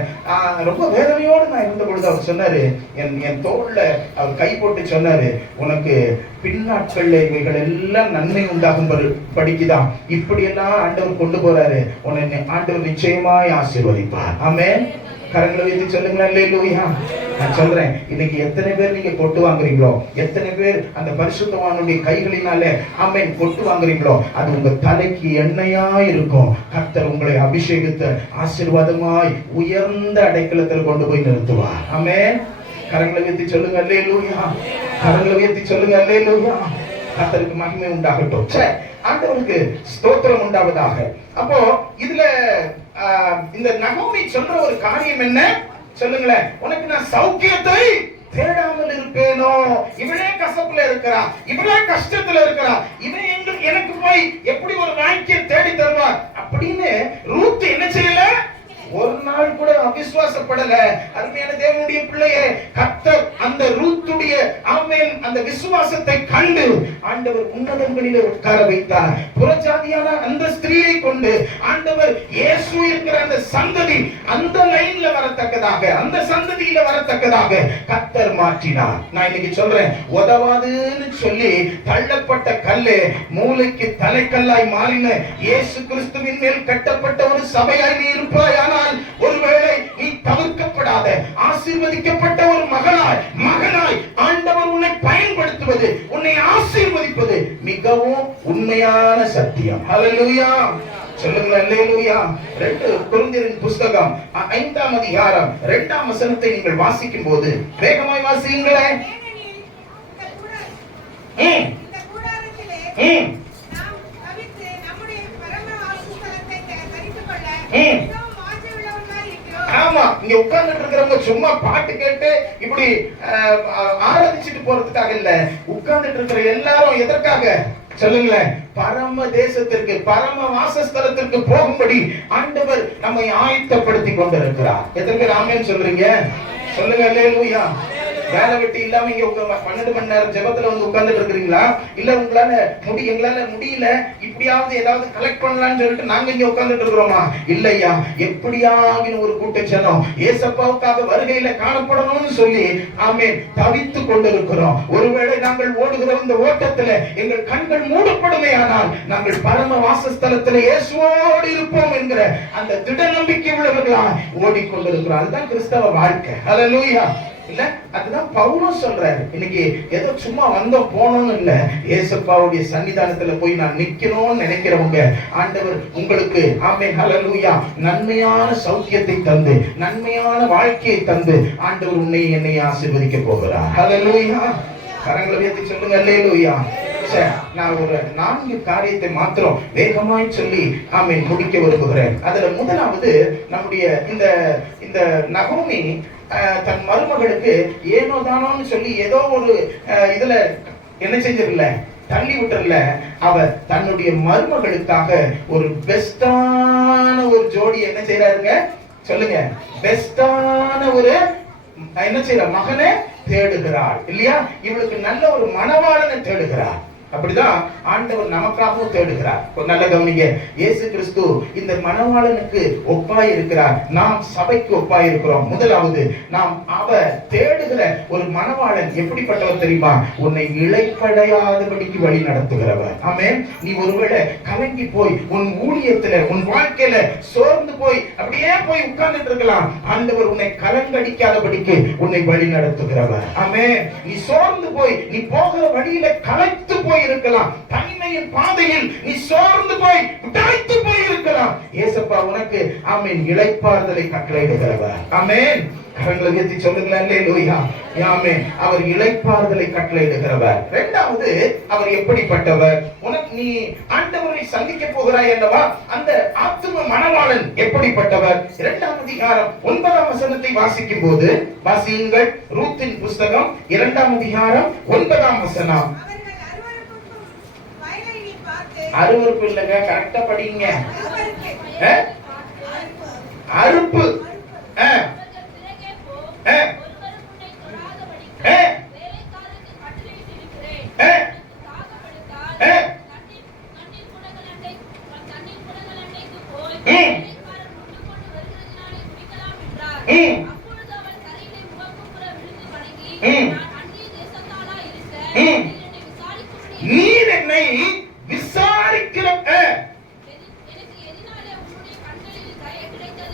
ரொம்ப வேதனையோடு நான் இருந்த பொழுது அவர் சொன்னாரு, என் தோள்ல அவர் கை போட்டு சொன்னாரு, உனக்கு பின்னாட்கள்ல இவைகள் எல்லாம் நன்மை உண்டாகும் படிக்குதான் இப்படியெல்லாம் ஆண்டவர் கொண்டு போறாரு, உன்னை ஆண்டவர் நிச்சயமாய் ஆசீர்வதிப்பார். ஆமென். கரங்களை வைத்து சொல்லுங்களா அல்லேலூயா. நான் சொல்றேன், இன்னைக்கு எத்தனை பேர் நீங்க கொட்டு வாங்குறீங்களோ, எத்தனை பேர் அந்த பரிசுத்தவானுடைய கைகளினால ஆமென் கொட்டு வாங்குறீங்களோ, அது உங்க தலைக்கு எண்ணெயா இருக்கும். கர்த்தர் உங்களை அபிஷேகித்த ஆசீர்வாதமாய் உயர்ந்த அடைக்கலத்தில் கொண்டு போய் நிறுத்துவார். ஆமென். கரங்களை வைத்து சொல்லுங்க அல்லேலூயா. கரங்களை வைத்து சொல்லுங்க அல்லேலூயா. கர்த்தருக்கு மகிமை உண்டாகட்டும். ஆண்டவருக்கு ஸ்தோத்திரம் உண்டாவதாக. அப்போ இதுல இந்த நகோமி சொல்ற ஒரு காரியம் என்ன சொல்லுங்களேன், உனக்கு நான் சௌக்கியத்தை தேடாமல் இருப்பேனோ, இவளே கசப்புல இருக்கிறா, இவளே கஷ்டத்துல இருக்கிறா, இவன் எனக்கு போய் எப்படி ஒரு வாழ்க்கையை தேடி தருவார் அப்படின்னு ரூத் என்ன செய்யல, ஒரு நாள் கூட அவிசுவாசப்படல. அருமையான தேவனுடைய பிள்ளையே, கர்த்தர் அந்த ரூத்துடைய ஆமென் அந்த விசுவாசத்தை கண்டு ஆண்டவர் உன்னதங்களிலே உட்கார வைத்தார். புறஜாதியான அந்த ஸ்திரீயை கொண்டு ஆண்டவர் இயேசு இருக்கிற அந்த சந்ததி அந்த லைன்ல வரத்தக்கதாக, அந்த சந்ததியில வரத்தக்கதாக கர்த்தர் மாற்றினார். நான் இன்னைக்கு சொல்றேன், உதவாதுன்னு சொல்லி தள்ளப்பட்ட கல்லு மூளைக்கு தலைக்கல்லாய் மாறின இயேசு கிறிஸ்துவின் மேல் கட்டப்பட்ட ஒரு சபையாய் நீ இருப்பாயானால், ஒருவேளை நீ தவிர்க்கப்படாத ஆசீர்வதிக்கப்பட்ட ஒரு மகனாய் ஆண்டவர் உன்னை பயன்படுத்துவது, உன்னை ஆசீர்வதிப்பது மிகவும் உண்மையான சத்தியம். ஹல்லேலூயா. சொல்லுங்க அல்லேலூயா. 2 கொரிந்தியரின் புத்தகம் 5ஆம் அதிகாரம் 2ஆம் வசனத்தை நீங்கள் வாசிக்கும் போது வேகமாய் வாசியுங்களே. ஆமா, இங்க உட்கார்ந்துட்டு இருக்கிறவங்க சும்மா பாட்டு கேட்டு இப்படி ஆராதிச்சுட்டு போறதுக்காக இல்ல, உட்கார்ந்துட்டு இருக்கிற எல்லாரும் எதற்காக சொல்லுங்களேன், பரம தேசத்திற்கு பரம வாசஸ்தலத்திற்கு போகும்படி ஆண்டவர் நம்மை ஆயத்தப்படுத்தி கொண்டிருக்கிறார். எத்தனை பேர் ஆமென் சொல்றீங்க? சொல்லுங்க அல்லேலூயா. வேலை வெட்டி இல்லாம இங்க 12 மணி நேரம் ஜெபத்துல வந்து உட்கார்ந்துட்டு இருக்கிறீங்களா? இல்ல உங்களால எங்களால முடியல, இப்படியாவது ஏதாவது கலெக்ட் பண்ணலாம்னு சொல்லிட்டு நாங்க இங்க உட்கார்ந்துட்டு இருக்கிறோமா? இல்லையா. எப்படியாகின ஒரு கூட்டச்சனம் ஏசப்பாவுக்காக வருகையில காணப்படணும்னு சொல்லி ஆமென் தவித்து கொண்டிருக்கிறோம். ஒருவேளை நாங்கள் ஓடுகிற இந்த ஓட்டத்துல எங்கள் கண்கள் மூடப்படுமே ஆனால் நாங்கள் பரம வாசஸ்தலத்துல இயேசுவோடு இருப்போம் என்கிற அந்த திட நம்பிக்கை உள்ளவர்களா ஓடிக்கொண்டிருக்கிறோம். அதுதான் கிறிஸ்தவ வாழ்க்கை. ஹல்லேலூயா. இல்ல, அதுதான் பவுலும் சொல்றாரு. இன்னைக்கு ஏதோ சும்மா வந்தோம் போனோம்னு இல்ல, ஏசப்பாவுடைய சன்னிதானத்துல போய் நான் நிக்கணும்னு நினைக்கிறவங்க ஆண்டவர் உங்களுக்கு ஆமென் ஹல்லேலூயா நன்மையான சௌக்கியத்தை தந்து நன்மையான வாழ்க்கையை தந்து ஆண்டவர் உன்னை என்னை ஆசீர்வதிக்க போகிறார். ஹல்லேலூயா. கரங்களை உயர்த்தி சொல்லுங்க அல்லேலூயா. நான் ஒரு 4 காரியத்தை மாத்திரம் வேகமாய் சொல்லி ஆமென் முடிக்க விரும்புகிறேன். அதுல முதலாவது, நம்முடைய இந்த நகோமி தன் மருமகளுக்கு ஏனோ தானோன்னு சொல்லி ஏதோ ஒரு இதுல என்ன செஞ்சிடல, தள்ளி விட்டுறல. அவ தன்னுடைய மருமகளுக்காக ஒரு பெஸ்டான ஒரு ஜோடி என்ன செய்யறாருங்க சொல்லுங்க, பெஸ்டான ஒரு என்ன செய்யற மகனை தேடுகிறாள் இல்லையா? இவளுக்கு நல்ல ஒரு மணவாளனை தேடுகிறார். அப்படிதான் ஆண்டவர் நமக்காகவும் தேடுகிறார். நல்ல கவனிங்க, இயேசு கிறிஸ்து இந்த மணவாளனுக்கு ஒப்பாய் இருக்கிறார், நாம் சபைக்கு ஒப்பாய் இருக்கிறோம். முதலாவது, நாம் அவ தேடுகிற ஒரு மணவாளன் எப்படிப்பட்டவர் தெரியுமா? உன்னை இளைப்படையாதபடிக்கு வழி நடத்துகிறவர். ஆமென். நீ ஒருவேளை கலங்கி போய் உன் ஊழியத்துல உன் வாழ்க்கையில சோர்ந்து போய் அப்படியே போய் உட்கார்ந்துட்டு இருக்கலாம். ஆண்டவர் உன்னை கலங்கடிக்காதபடிக்கு உன்னை வழி நடத்துகிறவர். ஆமென். நீ சோர்ந்து போய் நீ போகிற வழியில களைத்து போய் இருக்கலாம், தனிமையின் பாதையில் நீ சோர்ந்து போய் உடைத்து போய் இருக்கலாம். இயேசப்பா உனக்கு ஆமென் இளைப்பாறுதலை கட்டளையிடுகிறவர். ஆமென். கரங்களை உயர்த்தி சொல்லுங்க அல்லேலூயா. ஆமென். அவர் இளைப்பாறுதலை கட்டளையிடுகிறவர். இரண்டாவது, அவர் எப்படிப்பட்டவர்? உனக்கு நீ ஆண்டவரை சந்திக்க போகிறாய் அல்லவா, அந்த ஆத்தும மணவாளன் எப்படிப்பட்டவர்? 2ஆம் அதிகாரம் 9ஆம் வசனத்தை வாசிக்கும் போது வாசியுங்கள். ரூத்தின் புத்தகம் 2ஆம் அதிகாரம் 9ஆம் வசனம். அருவருப்பு இல்லங்க, கரெக்டா படிங்க. அருப்பு.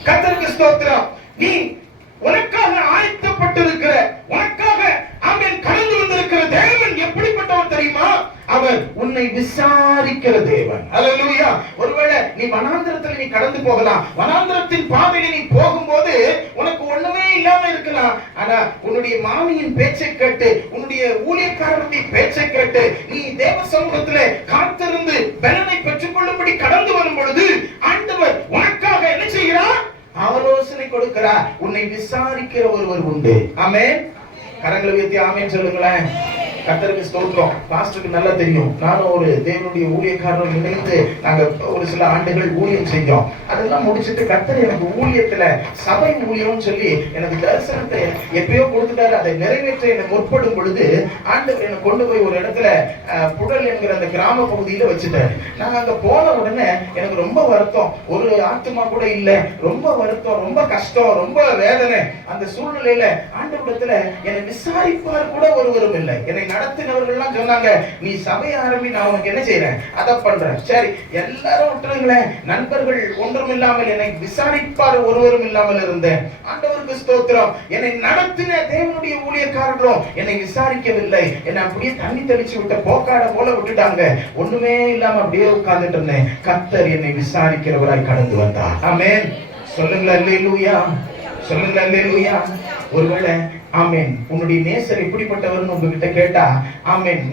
கர்த்தருக்கு ஸ்தோத்திரம். நீ உனக்காக ஆயத்தப்பட்டிருக்கிற, உனக்காக ஆமென் கடந்து வந்திருக்கிற தேவன் எப்படிப்பட்டவர் தெரியுமா? அவர் உன்னை விசாரிக்கிற தேவன். அல்லேலூயா. ஒருவேளை நீ வனாந்திரத்தில் நீ கடந்து போகலாம். வனாந்திரத்தின் பாதையில் நீ போகும்போது உனக்கு ஒண்ணுமே இல்லாம இருக்கலாம். ஆனா உன்னுடைய மாமியின் பேச்சை கேட்டு, உன்னுடைய ஊழியக்காரருடைய பேச்சை கேட்டு நீ தேவ சமூகத்திலே காத்திருந்து பலனை பெற்றுக் கொள்ளும்படி கடந்து வரும் பொழுது ஆண்டவர் உனக்காக என்ன செய்கிறார்? ஆலோசனை கொடுக்கிறார். உன்னை விசாரிக்கிற ஒருவர் உண்டு. ஆமென். கரங்களை உயர்த்தி ஆமென் சொல்லுங்களேன். கர்த்தருக்கு ஸ்தோத்திரம். பாஸ்டருக்கு நல்லா தெரியும், நானும் ஒரு தேவனுடைய ஊழியக்காரரும் இணைந்து நாங்க ஒரு சில ஆண்டுகள் ஊழியம் செஞ்சோம். அதெல்லாம் முடிச்சிட்டு கர்த்தர் எனக்கு ஊழியத்துல சபை ஊழியம் சொல்லி எனக்கு தரிசனத்தை எப்பயோ கொடுத்துட்டாரு. அதை நிறைவேற்ற எனக்கு முற்படும் பொழுது ஆண்டவர் என்னை கொண்டு போய் ஒரு இடத்துல புழல் என்கிற அந்த கிராம பகுதியில வச்சுட்டாரு. நாங்க அங்க போன உடனே எனக்கு ரொம்ப வருத்தம், ஒரு ஆத்துமா கூட இல்ல, ரொம்ப வருத்தம், ரொம்ப கஷ்டம், ரொம்ப வேதனை. அந்த சூழ்நிலையில ஆண்டவரிடத்துல என்னை விசாரிப்பார் கூட ஒருவரும் இல்லை. என்னை நடத்தினவர்கள்லாம் சொன்னாங்க, நீ சபை ஆரம்பி, நான் உனக்கு என்ன செய்யறேன் அதை பண்றேன். சரி, எல்லாரும் விட்டுருங்களேன். நண்பர்கள் ஒன்றும் இல்லாமல், என்னை விசாரிப்பார் ஒருவரும் இல்லாமல் இருந்தேன். ஆண்டவருக்கு ஸ்தோத்திரம். என்னை நடத்தின தேவனுடைய ஊழியக்காரர்களும் என்னை விசாரிக்கவில்லை. என்னை அப்படியே தண்ணி தெளிச்சு விட்ட போக்காட போல விட்டுட்டாங்க. ஒண்ணுமே இல்லாம அப்படியே உட்கார்ந்துட்டு இருந்தேன். கர்த்தர் என்னை விசாரிக்கிறவராய் கடந்து வந்தார். ஆமென். சொல்லுங்க அல்லேலூயா. சொல்லுங்க அல்லேலூயா. ஒருவேளை ஆமென் உன்னுடைய நேசர் எப்படிப்பட்டவர்னு உங்ககிட்ட கேட்டா, ஆமென்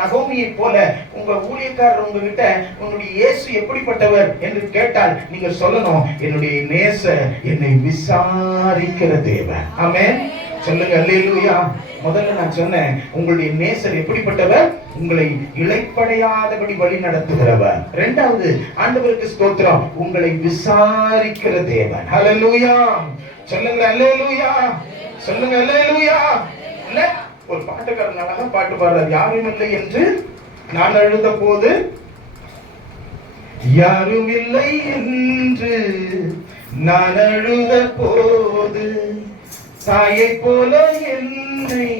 நகோமியை போல உங்க ஊழியக்காரர் உங்ககிட்ட உன்னுடைய இயேசு எப்படிப்பட்டவர் என்று கேட்டால் நீங்க சொல்லணும், என்னுடைய நேசர் என்னை விசாரிக்கிற தேவன். ஆமென். சொல்லுங்க அல்லேலூயா. முதல்ல நான் சொன்னேன், உங்களுடைய நேசர் எப்படிப்பட்டவர்? உங்களை இளைப்படையாதபடி வழி நடத்துகிறவர். இரண்டாவது, ஆண்டவருக்கு ஸ்தோத்திரம், உங்களை விசாரிக்கிற தேவன். ஹல்லேலூயா. சொல்லுங்க அல்லேலூயா. சொல்லுங்க அல்லேலூயா. இல்ல ஒரு பாட்டுக்காரன் அழகா பாட்டு பாடுறார், யாரும் இல்லை என்று நான் அழுத போது, யாரும் இல்லை என்று நான் அழுத போது, தாயை போல என்னை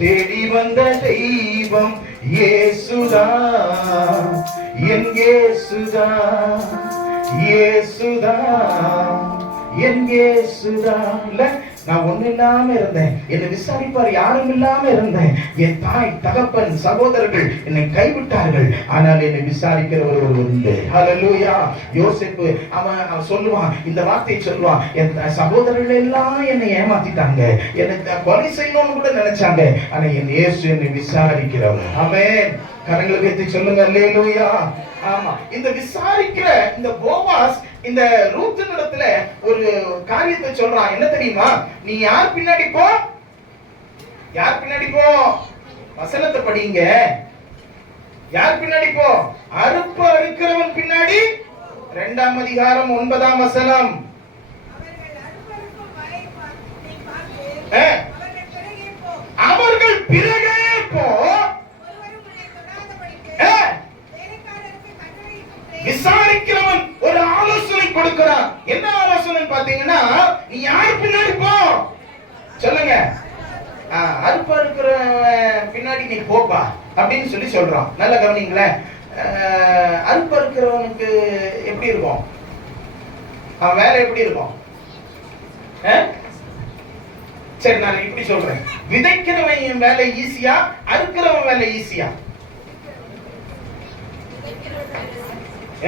தேடி வந்த தெய்வம் இயேசுதா, என் இயேசுதா, இயேசுதா, என் இயேசுதா. இல்ல நான் ஒண்ணு இல்லாம இருந்தேன், என்னை விசாரிப்பார் யாரும் இல்லாம இருந்தேன். என் தாய் தகப்பன் சகோதரர்கள் என்னை கைவிட்டார்கள், ஆனால் என்னை விசாரிக்கிற ஒரு உண்டு. ஹல்லேலூயா. யோசேப்பு அவன் சொல்லுவான், இந்த வார்த்தையை சொல்லுவான், என் சகோதரர்கள் எல்லாம் என்னை ஏமாத்திட்டாங்க, என்னை கொலை செய்யணும்னு கூட நினைச்சாங்க, ஆனா என் இயேசு என்னை விசாரிக்கிறவர். ஆமென். கரங்களை வைத்து சொல்லுங்க அல்லேலூயா. ஆமா, இந்த விசாரிக்கிற இந்த போவாஸ் இந்த ரூத்தினிடத்துல ஒரு காரியத்தை சொல்றான். என்ன தெரியுமா? நீ யார் பின்னாடி போ, யார் பின்னாடி போ, வசனத்தை படிங்க. யார் பின்னாடி போ? அறுப்பு அறுக்கிறவன் பின்னாடி. 2ஆம் அதிகாரம் 9ஆம் வசனம். அவர்கள் பிறகே போ, விசாரிக்கிறவன் ஒரு ஆலோசனை கொடுக்கிறான். என்ன ஆலோசனை பாத்தீங்கன்னா, நீ யார் பின்னாடி போ. சொல்லுங்க, அறுப்பு இருக்கிற பின்னாடி நீ போப்பா அப்படின்னு சொல்லி சொல்றான். நல்ல கவனிங்களேன். அறுப்பு இருக்கிறவனுக்கு எப்படி இருக்கும்? அவன் வேலை எப்படி இருக்கும்? சரி, நான் இப்படி சொல்றேன், விதைக்கிறவன் வேலை ஈஸியா, அறுக்கிறவன் வேலை ஈஸியா?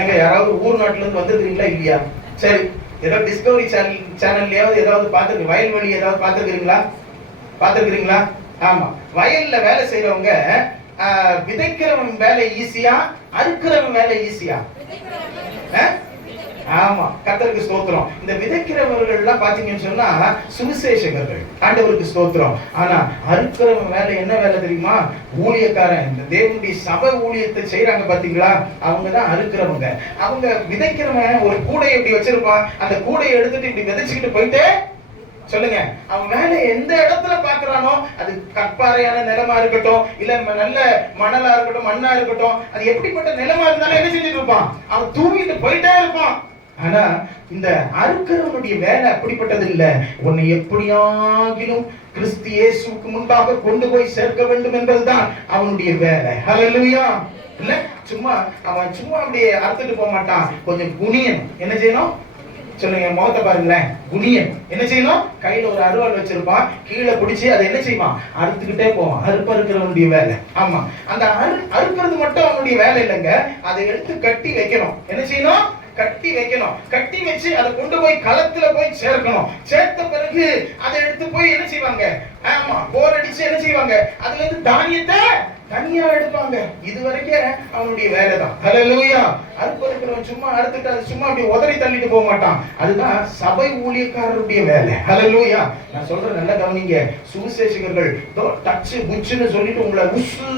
ஏங்க யாராவது ஊர் நாட்டுல இருந்து வந்துருக்கீங்களா இல்லையா? சரி, ஏதாவது டிஸ்கவரி சேனல்லையாவது ஏதாவது பார்த்து, வயல்வெளி ஏதாவது பார்த்துருக்கீங்களா? பார்த்துருக்கீங்களா? ஆமா, வயல்ல வேலை செய்யறவங்க விதைக்கிறவன் வேலை ஈஸியா, அறுக்கிறவன் வேலை ஈஸியா? ஆமா, கர்த்தருக்கு ஸ்தோத்திரம். இந்த விதைக்கிறவர்கள் எல்லாம் பாத்தீங்கன்னு சொன்னா சுவிசேஷகர்கள். ஆண்டவருக்கு ஸ்தோத்திரம். ஆனா அறுக்கிறவன் வேலை என்ன வேலை தெரியுமா? ஊழியக்காரன். இந்த தேவனுடைய சபை ஊழியத்தை செய்யறாங்க பாத்தீங்களா, அவங்க தான் அறுக்கிறவங்க. அவங்க விதைக்கிறவன் ஒரு கூடையை இப்படி வச்சிருப்பான், அந்த கூடையை எடுத்துட்டு இப்படி விதைச்சுக்கிட்டு போயிட்டு, சொல்லுங்க, அவன் வேலை எந்த இடத்துல பாக்குறானோ, அது கற்பாறையான நிலமா இருக்கட்டும், இல்ல நல்ல மணலா இருக்கட்டும், மண்ணா இருக்கட்டும், அது எப்படிப்பட்ட நிலமா இருந்தாலும் என்ன செஞ்சுட்டு இருப்பான்? அவன் தூவிட்டு போயிட்டே இருப்பான். ஆனா இந்த அறுக்கிறவனுடைய வேலை அப்படிப்பட்டது இல்ல. உன்னை எப்படியாகிலும் கிறிஸ்து இயேசுவுக்கு முன்பாக கொண்டு போய் சேர்க்க வேண்டும் என்பதுதான் அவனுடைய வேலை. ஹல்லேலூயா. இல்ல அவன் சும்மா அப்படியே அறுத்துட்டு போக மாட்டான், கொஞ்சம் குனியணும். என்ன செய்யணும்? சொல்லுங்க, என் முகத்தை பாருங்களேன். குனியன் என்ன செய்யணும்? கையில ஒரு அருவாள் வச்சிருப்பான், கீழே பிடிச்சி அதை என்ன செய்வான்? அறுத்துக்கிட்டே போவான். அறுப்பறுக்கிறவனுடைய வேலை. ஆமா, அந்த அறுக்கிறது மட்டும் அவனுடைய வேலை இல்லைங்க, அதை எடுத்து கட்டி வைக்கணும். என்ன செய்யணும்? கட்டி வைக்கணும். கட்டி வச்சு அதை கொண்டு போய் களத்துல போய் சேர்க்கணும். சேர்த்த பிறகு அதை எடுத்து போய் என்ன செய்வாங்க? ஆமா, போர் அடிச்சு என்ன செய்வாங்க? அதுல இருந்து தானியத்தை தனியா எடுப்பாங்க. இதுவரைக்கும் அவனுடைய வேலைதான். ஹல்லேலூயா. அறுப்பறுக்கிறவன் சும்மா அறுத்துட்டு அது சும்மா அப்படி உதறி தள்ளிட்டு போக மாட்டான். அதுதான் சபை ஊழியக்காரருடைய வேலை. ஹல்லேலூயா. நான் சொல்றேன், நல்ல கவனிங்க. சுவிசேஷகர்கள் டச்சு புச்சுன்னு சொல்லிட்டு உங்களை உசு,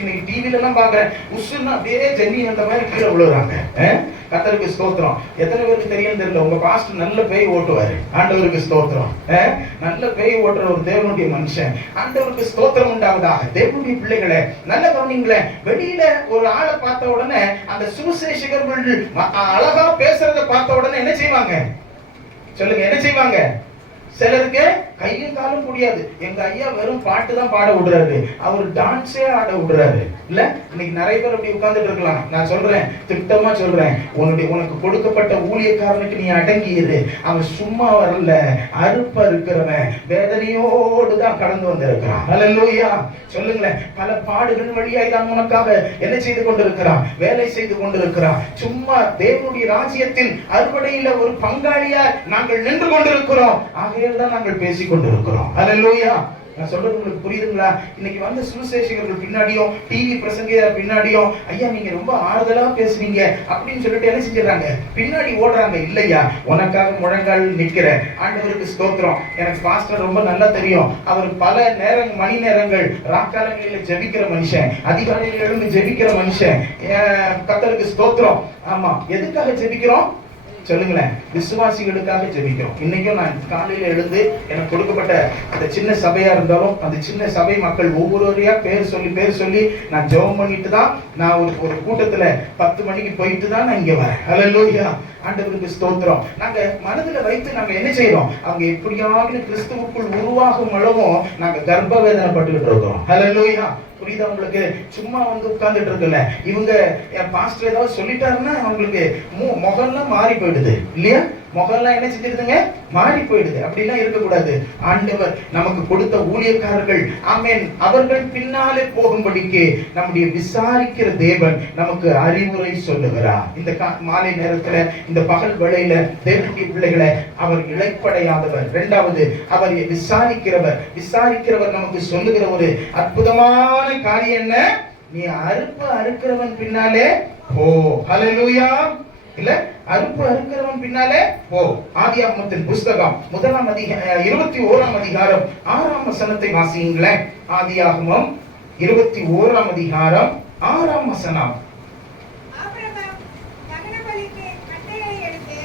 இன்னைக்கு டிவில எல்லாம் பாக்குறேன், உசுன்னா அப்படியே ஜன்னி அந்த மாதிரி கீழே விழுறாங்க. கர்த்தருக்கு ஸ்தோத்திரம். எத்தனை பேருக்கு தெரியும் தெரியல, உங்க பாஸ்டர் நல்ல பேய் ஓட்டுவாரு. ஆண்டவருக்கு ஸ்தோத்திரம். நல்ல பேய் ஓட்டுற ஒரு தேவனுடைய மனுஷன். ஆண்டவருக்கு ஸ்தோத்திரம் உண்டாவதாக. தேவனுடைய பிள்ளைகளை நல்ல கவனிங்களேன். வெளியில ஒரு ஆளை பார்த்த உடனே அந்த சுவிசேஷகர்கள் அழகா பேசுறத பார்த்த உடனே என்ன செய்வாங்க? சொல்லுங்க, என்ன செய்வாங்க? சிலருக்கு கையும் காலும் முடியாது. எங்க ஐயா வெறும் பாட்டு தான் பாட விடுறாரு, அவர் டான்ஸே ஆட விடுறாரு. இல்ல, இன்னைக்கு நிறைய பேர் அப்படி உட்கார்ந்துட்டு இருக்கலாம். நான் சொல்றேன், திட்டமா சொல்றேன், உனக்கு கொடுக்கப்பட்ட ஊழியக்காரனுக்கு நீ அடங்கியிரு. அவன் சும்மா வரல, அறுப்ப இருக்கிறவன் வேதனையோடு தான் கடந்து வந்திருக்கிறான். ஹல்லேலூயா. சொல்லுங்களேன், பல பாடுகள் வழியாய் தான் உனக்காக என்ன செய்து கொண்டிருக்கிறான்? வேலை செய்து கொண்டிருக்கிறான். சும்மா தேவனுடைய ராஜ்யத்தில் அறுவடையில ஒரு பங்காளியா நாங்கள் நின்று கொண்டிருக்கிறோம். ஆகையால் தான் நாங்கள் பேசிக் கொண்டிருக்கிறோம். ஹல்லேலூயா. நான் சொல்றது உங்களுக்கு புரியுதுங்களா? இன்னைக்கு வந்து சுவிசேஷகர்கள் பின்னாடியும் டிவி பிரசங்கியார் பின்னாடியும் ஐயா நீங்க ரொம்ப ஆறுதலா பேசுறீங்க அப்படின்னு சொல்லிட்டு என்ன செஞ்சிடறாங்க? பின்னாடி ஓடுறாங்க. இல்லையா, உனக்காக முழங்கால் நிக்கிற ஆண்டவருக்கு ஸ்தோத்திரம். எனக்கு பாஸ்டர் ரொம்ப நல்லா தெரியும். அவர் பல மணி நேரங்கள் ராக்காலங்களில ஜெபிக்கிற மனுஷன், அதிகாலையில் எழுந்து ஜெபிக்கிற மனுஷன். கர்த்தருக்கு ஸ்தோத்திரம். ஆமா, எதுக்காக ஜெபிக்கிறோம்? சொல்லுங்களேன், விசுவாசிகளுக்காக ஜெபிக்கிறோம். இன்னைக்கும் நான் காலையில எழுந்து எனக்கு கொடுக்கப்பட்ட அந்த சின்ன சபையா இருந்தாலும் அந்த சின்ன சபை மக்கள் ஒவ்வொருவரையா பேர் சொல்லி நான் ஜெபம் பண்ணிட்டு தான் நான் ஒரு கூட்டத்துல 10 மணிக்கு போயிட்டு தான் நான் இங்க வரேன். ஹல்லேலூயா. ஆண்டவருக்கு ஸ்தோத்திரம். நாங்க மனதுல வைத்து நாங்க என்ன செய்யறோம்? அவங்க எப்படியாவது கிறிஸ்துவுக்குள் உருவாகும் அளவும் நாங்க கர்ப்ப வேதனை பட்டுக்கிட்டு இருக்கிறோம். ஹல்லேலூயா. புரியுதா உங்களுக்கு? சும்மா வந்து உட்கார்ந்துட்டு இருக்கல. இவங்க பாஸ்டர் ஏதாவது சொல்லிட்டாருன்னா அவங்களுக்கு முகம்லாம் மாறி போயிடுது. இல்லையா? முகம்லாம் என்ன செஞ்சிருதுங்க? மாறி போயிடுது. அப்படிலாம் இருக்கக்கூடாது. ஆண்டவர் நமக்கு கொடுத்த ஊழியக்காரர்கள், ஆமென், அவர்கள் பின்னாலே போகும்படிக்கு நம்முடைய விசாரிக்கிற தேவன் நமக்கு அறிவுரை சொல்லுகிறார். இந்த மாலை நேரத்துல, இந்த பகல் வேளையில தேவனுடைய பிள்ளைகளை, அவர் இளைப்படையாதவர். இரண்டாவது, அவர் விசாரிக்கிறவர் நமக்கு சொல்லுகிற ஒரு அற்புதமான காரியம் என்ன? நீ அறுக்கிறவன் பின்னாலே போ. ஹல்லேலூயா. இல்ல, அறுக்கிறவன் பின்னாலே போ. ஆதியாகமத்தின் புஸ்தகம் 21ஆம் அதிகாரம் 6ஆம் வசனத்தை வாசியுங்களேன். ஆதியாகமம் 21ஆம் அதிகாரம் 6ஆம் வசனம். ஆபிரகாம் தகனபலிக்கு கட்டையை எடுத்து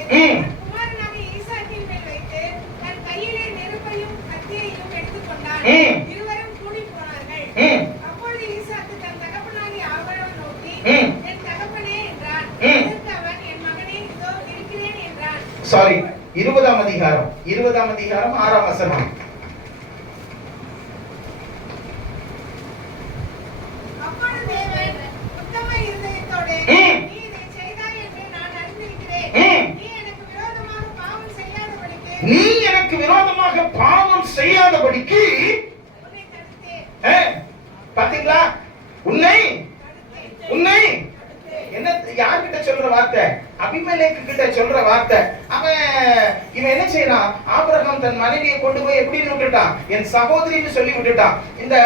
குமாரனாக ஈசாக்கின் மேல் வைத்து தன் கையிலே நெருப்பையும் கத்தியையும் எடுத்துக்கொண்டான். இருவரும் கூடி போனார்கள். அப்பொழுது ஈசாக்கு தன் தகப்பனாகிய ஆபிரகாமை நோக்கி, என் தகப்பனே என்றான். அதற்கு அவன், என் மகனே, இதோ இருக்கிறேன் என்றான். 20ஆம் அதிகாரம் 6ஆம் வசனம். அப்பொழுது தேவன் உத்தம இருதயத்தோடு, நீ இதை செய்தாய் என்று நான் அறிந்திருக்கிறேன். நீ எனக்கு விரோதமாக பாவம் செய்யாதபடிக்கு உன்னை தடுத்தேன். பாத்தீங்களா? உன்னை என்ன யார்கிட்ட சொல்ற வார்த்தை? அபிமெலேக்கு கிட்ட சொல்ற வார்த்தை. இவன் என்ன செய்யறான்? ஆபிரகாம் தன் மனைவியை கொண்டு போய் எப்படின்னு விட்டுட்டான்? என் சகோதரின்னு சொல்லி விட்டுட்டான். இந்த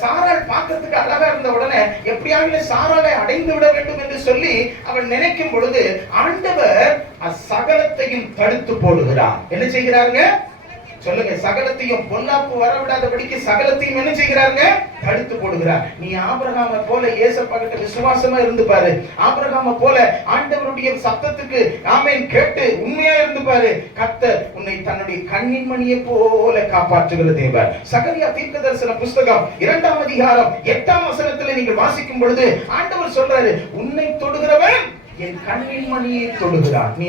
சாராள் பார்க்கிறதுக்கு அழகா இருந்த உடனே எப்படியாவது சாராளை அடைந்து விட வேண்டும் என்று சொல்லி அவன் நினைக்கும் பொழுது ஆண்டவர் சகலத்தையும் தடுத்து போடுகிறார். என்ன செய்கிறாருங்க? சொல்லுங்க, சகலத்தையும் பொல்லாப்பு வரவிடாதபடிக்கு சகலத்தையும் என்ன செய்கிறாருங்க? தடுத்து போடுகிறார். நீ ஆபிரகாமை போல ஏசப்பா கிட்ட விசுவாசமா இருந்து பாரு. ஆபிரகாமை போல ஆண்டவருடைய சத்தத்துக்கு ஆமென் கேட்டு உண்மையா இருந்து பாரு. கர்த்தர் உன்னை தன்னுடைய கண்ணின் மணியை போல காப்பாற்றுகிற தேவன். சகரியா தீர்க்கதரிசன புஸ்தகம் 2ஆம் அதிகாரம் 8ஆம் வசனத்துல நீங்கள் வாசிக்கும் பொழுது ஆண்டவர் சொல்றாரு, உன்னை தொடுகிறவன் என் கண்ணின் மணியை தொடுகிறார். நீ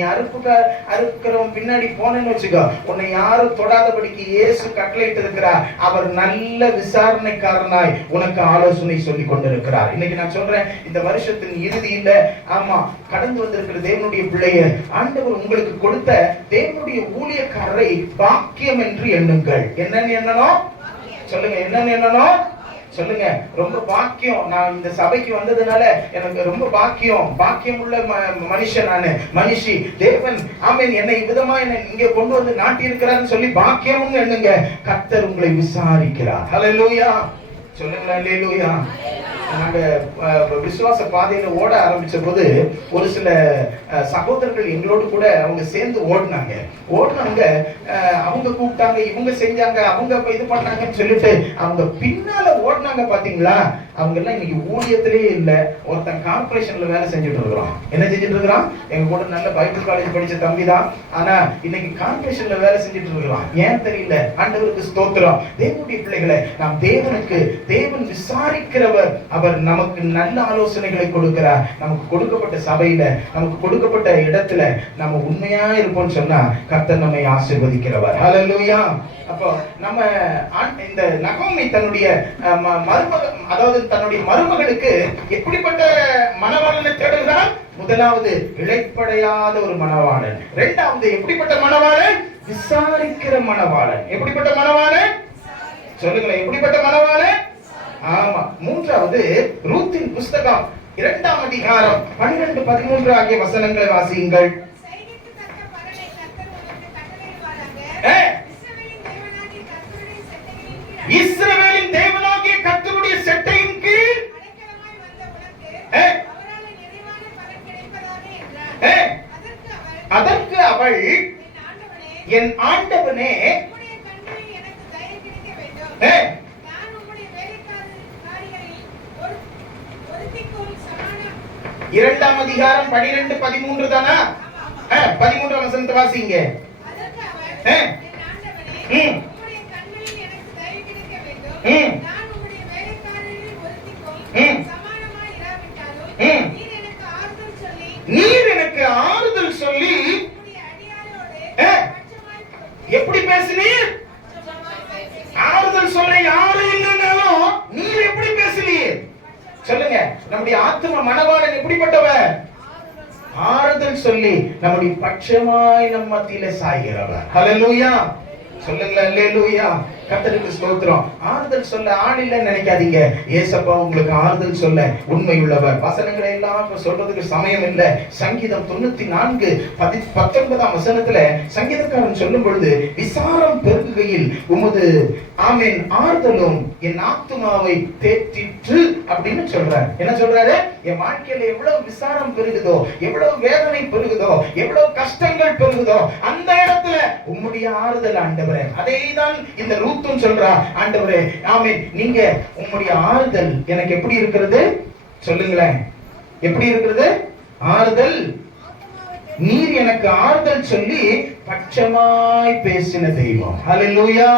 அறுக்கிறவன் பின்னாடி போனேன்னு வச்சுக்கோ, உன்னை யாரும் தொடாதபடிக்கு இயேசு கட்டளையிட்டு இருக்கிறார். அவர் நல்ல விசாரணைக்காரனாய் உனக்கு ஆலோசனை சொல்லி கொண்டிருக்கிறார். இன்னைக்கு நான் சொல்றேன், இந்த வருஷத்தின் இறுதியில ஆமா கடந்து வந்திருக்கிற தேவனுடைய பிள்ளைய ஆண்டவர் உங்களுக்கு கொடுத்த தேவனுடைய ஊழியக்காரரை பாக்கியம் என்று எண்ணுங்கள். என்னன்னு எண்ணணும் சொல்லுங்க, என்னன்னு எண்ணணும் சொல்லுங்க. ரொம்ப பாக்கியம், நான் இந்த சபைக்கு வந்ததுனால எனக்கு ரொம்ப பாக்கியம் உள்ள மனுஷன் நானு, மனுஷி. தேவன் ஆமென் என்னை விதமா என்னை இங்க கொண்டு வந்து நாட்டி இருக்கிறான்னு சொல்லி பாக்கியம் எண்ணுங்க. கர்த்தர் உங்களை விசாரிக்கிறார். ஹல்லேலூயா சொல்லுங்க, ஹல்லேலூயா. நாங்க விசுவாச பாதையில ஓட ஆரம்பிச்ச போது ஒரு சில சகோதரர்கள் எங்களோடு கூட அவங்க சேர்ந்து ஓடினாங்க. அவங்க கூப்பிட்டாங்க, இவங்க செஞ்சாங்க, அவங்க இது பண்ணாங்கன்னு சொல்லிட்டு அவங்க பின்னால ஓடினாங்க. பாத்தீங்களா, அவங்க எல்லாம் இன்னைக்கு ஊழியத்திலே இல்ல. ஒருத்தன் கார்பரேஷன்ல வேலை செஞ்சுட்டு இருக்கிறான். என்ன செஞ்சுட்டு இருக்கிறான்? எங்க கூட நல்ல பைபிள் காலேஜ் படிச்ச தம்பி தான், ஆனா இன்னைக்கு கார்பரேஷன்ல வேலை செஞ்சுட்டு இருக்கிறான். ஏன் தெரியல. ஆண்டவருக்கு ஸ்தோத்திரம். தேவனுடைய பிள்ளைகளை, நாம் தேவன் விசாரிக்கிறவர். அவர் நமக்கு நல்ல ஆலோசனைகளை கொடுக்கிறார். நமக்கு கொடுக்கப்பட்ட சபையில, நமக்கு கொடுக்கப்பட்ட இடத்துல நம்ம உண்மையா இருப்போம் சொன்னா கர்த்தர் நம்மை ஆசீர்வதிக்கிறவர். ஹல்லேலூயா. அப்போ நம்ம இந்த நகோமி தன்னுடைய அதாவது தன்னுடைய மருமகளுக்கு எப்படிப்பட்ட மணவாளனை தேடுகிறார்? முதலாவது இளைப்படையாத ஒரு மணவாளன். இரண்டாவது எப்படிப்பட்ட மணவாளன்? விசாரிக்கிற மணவாளன். எப்படிப்பட்ட மணவாளன் சொல்லுங்களேன், எப்படிப்பட்ட மணவாளன்? ஆமா. மூன்றாவது ரூத்தின் புஸ்தகம் 2ஆம் அதிகாரம் 12-13 ஆகிய வசனங்களை வாசியுங்கள். இஸ்ரவேலின் தேவனாகிய கர்த்தருடைய செட்டையின் கீழ் அதற்கு அவள், என் ஆண்டவனே, 2ஆம் அதிகாரம் 12-13 தானா? 13ஆம் வசனத்தை வாசிங்க. நீர் எனக்கு ஆறுதல் சொல்லி எப்படி பேசினீர்? ஆறுதல் சொல்ல யாரும் இல்லைன்னாலும் நீர் எப்படி பேசினீர்? சொல்லுங்க. நம்முடைய ஆத்தும மணவாளன் எப்படிப்பட்டவர்? ஆறுதல் சொல்லி நம்முடைய பட்சமாய் நம்ம மத்தியில சாய்கிறவர். ஹல்லேலூயா சொல்லுங்க, ஹல்லேலூயா. கர்த்தருக்கு ஸ்தோத்திரம். ஆறுதல் சொல்ல ஆள் இல்லைன்னு நினைக்காதீங்க. ஏசப்பா உங்களுக்கு ஆறுதல் சொல்ல உண்மை உள்ளவர். வசனங்களை எல்லாம் சொல்றதுக்கு சமயம் இல்லை. சங்கீதம் 94:19 வசனத்துல சங்கீதக்காரன் சொல்லும் பொழுது, விசாரம் பெருகுகையில் உமது ஆமென் ஆறுதலும் என் ஆத்துமாவை தேற்றிற்று அப்படின்னு சொல்றாரு. என்ன சொல்றாரு? என் வாழ்க்கையில எவ்வளவு விசாரம் பெருகுதோ, எவ்வளவு வேதனை பெருகுதோ, எவ்வளவு கஷ்டங்கள் பெருகுதோ, அந்த இடத்துல உம்முடைய ஆறுதல் ஆண்டவரே. அதேதான் இந்த ரூத்தும் சொல்றா. ஆண்டவரே ஆமென், நீங்க உம்முடைய ஆறுதல் எனக்கு எப்படி இருக்கிறது சொல்லுங்களேன். எப்படி இருக்கிறது ஆறுதல்? நீர் எனக்கு ஆறுதல் சொல்லி பட்சமாய் பேசின தெய்வம். ஹல்லேலூயா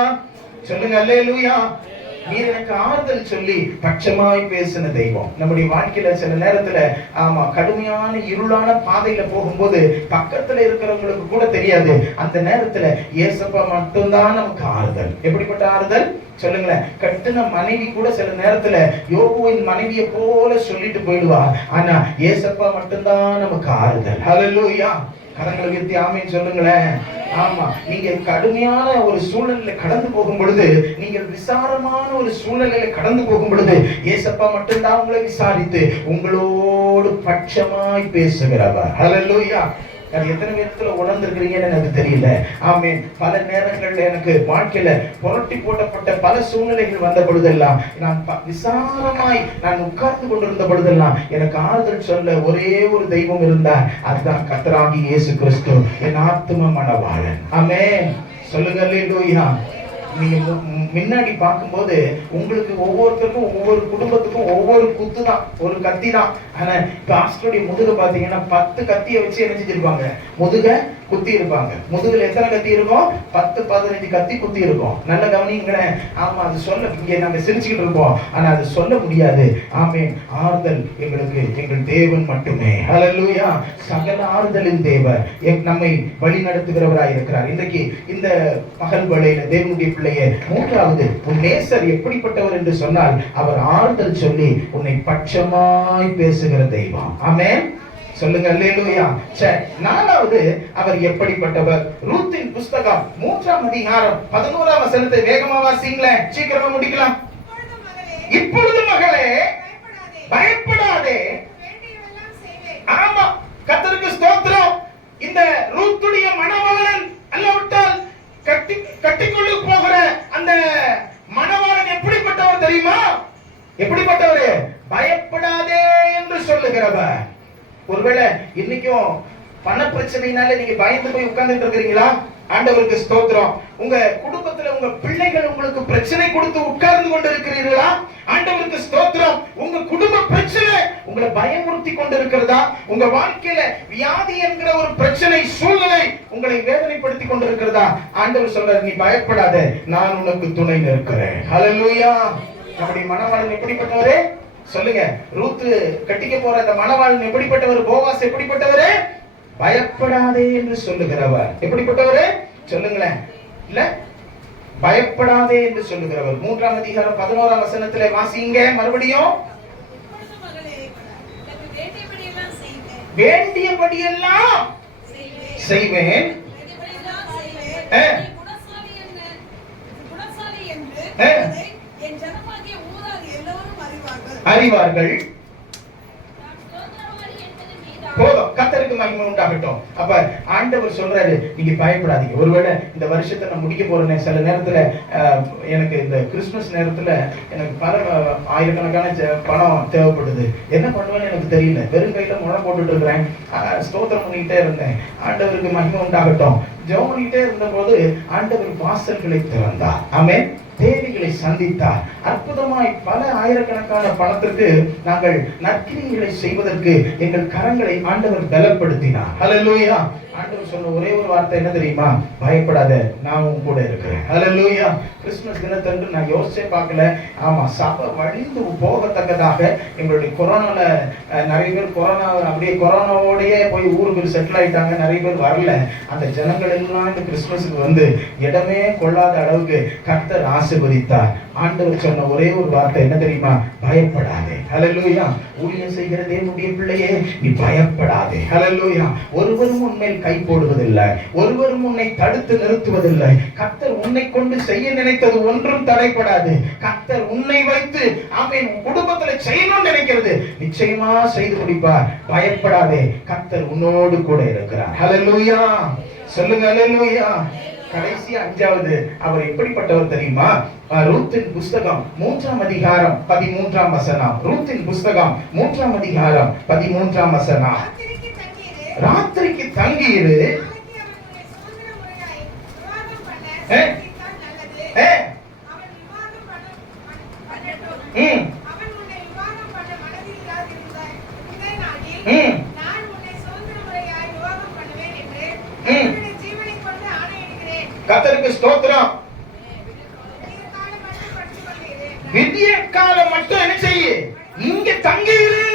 சொல்லுங்க, ஹல்லேலூயா. நீர் எனக்கு ஆறுதல் சொல்லி பட்சமாய் பேசின தெய்வம். நம்முடைய வாழ்க்கையில சில நேரத்துல ஆமா கடுமையான இருளான பாதையில போகும்போது பக்கத்துல இருக்கிறவங்களுக்கு கூட தெரியாது. அந்த நேரத்துல ஏசப்பா மட்டும்தான் நமக்கு ஆறுதல். எப்படிப்பட்ட ஆறுதல் சொல்லுங்களேன். கட்டுன மனைவி கூட சில நேரத்துல யோபுவின் மனைவியை போல சொல்லிட்டு போயிடுவா. ஆனா ஏசப்பா மட்டும்தான் நமக்கு ஆறுதல். ஹல்லேலூயா. கரங்களை உயர்த்தி ஆமென் சொல்லுங்களேன். ஆமா, நீங்க கடுமையான ஒரு சூழ்நிலையில கடந்து போகும் பொழுது, நீங்கள் விசாரமான ஒரு சூழ்நிலையில கடந்து போகும் பொழுது, ஏசப்பா மட்டும்தான் உங்களை விசாரித்து உங்களோடு பட்சமாய் பேசுகிறவர். ஹல்லேலூயா. அது எத்தனை விதத்துல உணர்ந்திருக்கிறீங்கன்னு எனக்கு தெரியல. ஆமென். பல நேரங்கள்ல எனக்கு வாழ்க்கையில புரட்டி போட்டப்பட்ட பல சூழ்நிலைகள் வந்த பொழுதெல்லாம், நான் விசாரமாய் நான் உட்கார்ந்து கொண்டிருந்த பொழுதெல்லாம் எனக்கு ஆறுதல் சொல்ல ஒரே ஒரு தெய்வம் இருந்தார். அதுதான் கர்த்தராகிய இயேசு கிறிஸ்து, என் ஆத்தும மணவாளன். ஆமென் சொல்லுங்க, ஹல்லேலூயா. நீங்க முன்னாடி பார்க்கும்போது உங்களுக்கு ஒவ்வொருத்தருக்கும் ஒவ்வொரு குடும்பத்துக்கும் ஒவ்வொரு குத்து தான், ஒரு கத்தி தான். ஆனா பாஸ்டருடைய முதுக பாத்தீங்கன்னா 10 கத்தியை வச்சு என்ன செஞ்சிருப்பாங்க, முதுக குத்தி இருப்பாங்க. முதுகுல எத்தனை கத்தி இருக்கும்? 10-15 கத்தி குத்தி இருக்கும். நல்ல கவனிங்களேன். ஆமா, அது சொல்ல இங்க நாங்க சிரிச்சுக்கிட்டு இருப்போம், ஆனா அது சொல்ல முடியாது. ஆமென். ஆறுதல் எங்களுக்கு எங்கள் தேவன் மட்டுமே. ஹல்லேலூயா. சகல ஆறுதலின் தேவன் நம்மை வழி நடத்துகிறவராய் இருக்கிறார். இன்றைக்கு இந்த பகல் வேளையில தேவனுடைய பிள்ளையே, மூன்றாவது, உன் நேசர் எப்படிப்பட்டவர் என்று சொன்னால் அவர் ஆறுதல் சொல்லி உன்னை பட்சமாய் பேசுகிற தெய்வம். ஆமென். சொல்லுங்க அல்லேலூயா. சரி, நாலாவது, அவர் எப்படிப்பட்டவர்? ரூத்தின் புஸ்தகம் 3ஆம் அதிகாரம் 11ஆம் வசனத்தை வேகமா வாசிங்களேன், சீக்கிரமா முடிக்கலாம். இப்பொழுது மகளே பயப்படாதே. ஆமா, கர்த்தருக்கு ஸ்தோத்திரம். இந்த ரூத்துடைய மணவாளன் அல்லவிட்டால் கட்டிக்கொள்ள போகிற அந்த மணவாளன் எப்படிப்பட்டவர் தெரியுமா? எப்படிப்பட்டவர்? பயப்படாதே என்று சொல்லுகிறவர். ஒருவேளை இன்னைக்கும் பண பிரச்சனையினால நீங்க பயந்து போய் உட்கார்ந்துட்டு இருக்கிறீங்களா? ஆண்டவருக்கு ஸ்தோத்திரம். உங்க குடும்பத்துல உங்க பிள்ளைகள் உங்களுக்கு பிரச்சனை கொடுத்து உட்கார்ந்து கொண்டு இருக்கிறீர்களா? ஆண்டவருக்கு ஸ்தோத்திரம். உங்க குடும்ப பிரச்சனை உங்களை பயமுறுத்தி கொண்டு இருக்கிறதா? உங்க வாழ்க்கையில வியாதி என்கிற ஒரு பிரச்சனை சூழ்நிலை உங்களை வேதனைப்படுத்தி கொண்டு இருக்கிறதா? ஆண்டவர் சொல்றார், நீ பயப்படாத, நான் உனக்கு துணை நிற்கிறேன். ஹல்லேலூயா. நம்முடைய மணவாளன் எப்படிப்பட்டவரே? சொல்லுங்க. ரூத்து கட்டிக்க போற அந்த மணவாளன் எப்படிப்பட்டவர்? போவாஸ் எப்படிப்பட்டவரு? பயப்படாதே என்று சொல்லுகிறவர். எப்படிப்பட்டவரு? சொல்லுங்களேன். இல்ல, பயப்படாதே என்று சொல்லுகிறவர். 3ஆம் அதிகாரம் 11ஆம் வசனத்திலே வாசிங்க மறுபடியும். வேண்டியபடியெல்லாம் செய்வேன். அறிவார்கள். போதும், கர்த்தருக்கு மகிமை உண்டாகட்டும். அப்ப ஆண்டவர் சொல்றாரு, நீங்க பயப்படாதீங்க. ஒருவேளை இந்த வருஷத்தை நான் முடிக்க போறேன், சில நேரத்துல எனக்கு இந்த கிறிஸ்துமஸ் நேரத்துல எனக்கு பல ஆயிரக்கணக்கான பணம் தேவைப்படுது. என்ன பண்ணுவேன்னு எனக்கு தெரியல. வெறும் கையில முழம் போட்டுட்டு இருக்கிறேன். ஸ்தோத்திரம் பண்ணிக்கிட்டே இருந்தேன். ஆண்டவருக்கு மகிமை உண்டாகட்டும். ஜெபம் பண்ணிக்கிட்டே இருந்த போது ஆண்டவர் வாசல்களை திறந்தார். ஆமென். தேவைகளை சந்தித்தார். அற்புதமாய் பல ஆயிரக்கணக்கான பணத்திற்கு நாங்கள் நற்கிரியைகளை செய்வதற்கு எங்கள் கரங்களை ஆண்டவர் பலப்படுத்தினார். ஹல்லேலூயா. ஆண்டவர் சொன்ன ஒரே ஒரு வார்த்தை என்ன தெரியுமா? பயப்படாத, நான் உன் கூட இருக்கிறேன். ஹல்லேலூயா. கிறிஸ்துமஸ் தினத்தன்று நான் யோசிச்சே பார்க்கல. ஆமா, சபை வழிந்து போகத்தக்கதாக எங்களுடைய கொரோனால நிறைய பேர் அப்படியே கொரோனாவோடயே போய் ஊருக்கு செட்டில் ஆயிட்டாங்க. நிறைய பேர் வரல. அந்த ஜனங்கள் எல்லாம் இந்த கிறிஸ்துமஸுக்கு வந்து இடமே கொள்ளாத அளவுக்கு கர்த்தர் ஆசீர்வதித்தார். ஆண்டவர் சொன்ன ஒரே ஒரு வார்த்தை என்ன தெரியுமா? பயப்படாதே. ஹல்லேலூயா. ஊழியம் செய்கிற தேவனுடைய பிள்ளையே, நீ பயப்படாதே. ஹல்லேலூயா. ஒருவரும் உன்மேல் கை போடுவதில்லை, ஒருவரும் உன்னை தடுத்து நிறுத்துவதில்லை. கர்த்தர் உன்னை கொண்டு செய்ய நினைத்தது ஒன்றும் தடைப்படாது. கர்த்தர் உன்னை வைத்து ஆமென் குடும்பத்துல செய்யணும்னு நினைக்கிறது நிச்சயமா செய்து முடிப்பார். பயப்படாதே, கர்த்தர் உன்னோடு கூட இருக்கிறார். ஹல்லேலூயா. சொல்லுங்க ஹல்லேலூயா. கடைசி 5வது, அவர் எப்படிப்பட்டவர் தெரியுமா? ரூத்தின் புஸ்தகம் 3ஆம் அதிகாரம் 13ஆம் வசனம். ரூத்தின் புஸ்தகம் 3ஆம் அதிகாரம் 13ஆம் வசனம். ராத்திரிக்கு தங்கியிரு. கர்த்தருக்கு ஸ்தோத்திரம். விடிய காலம் மட்டும் என்ன செய்ய? இங்க தங்கியிரு.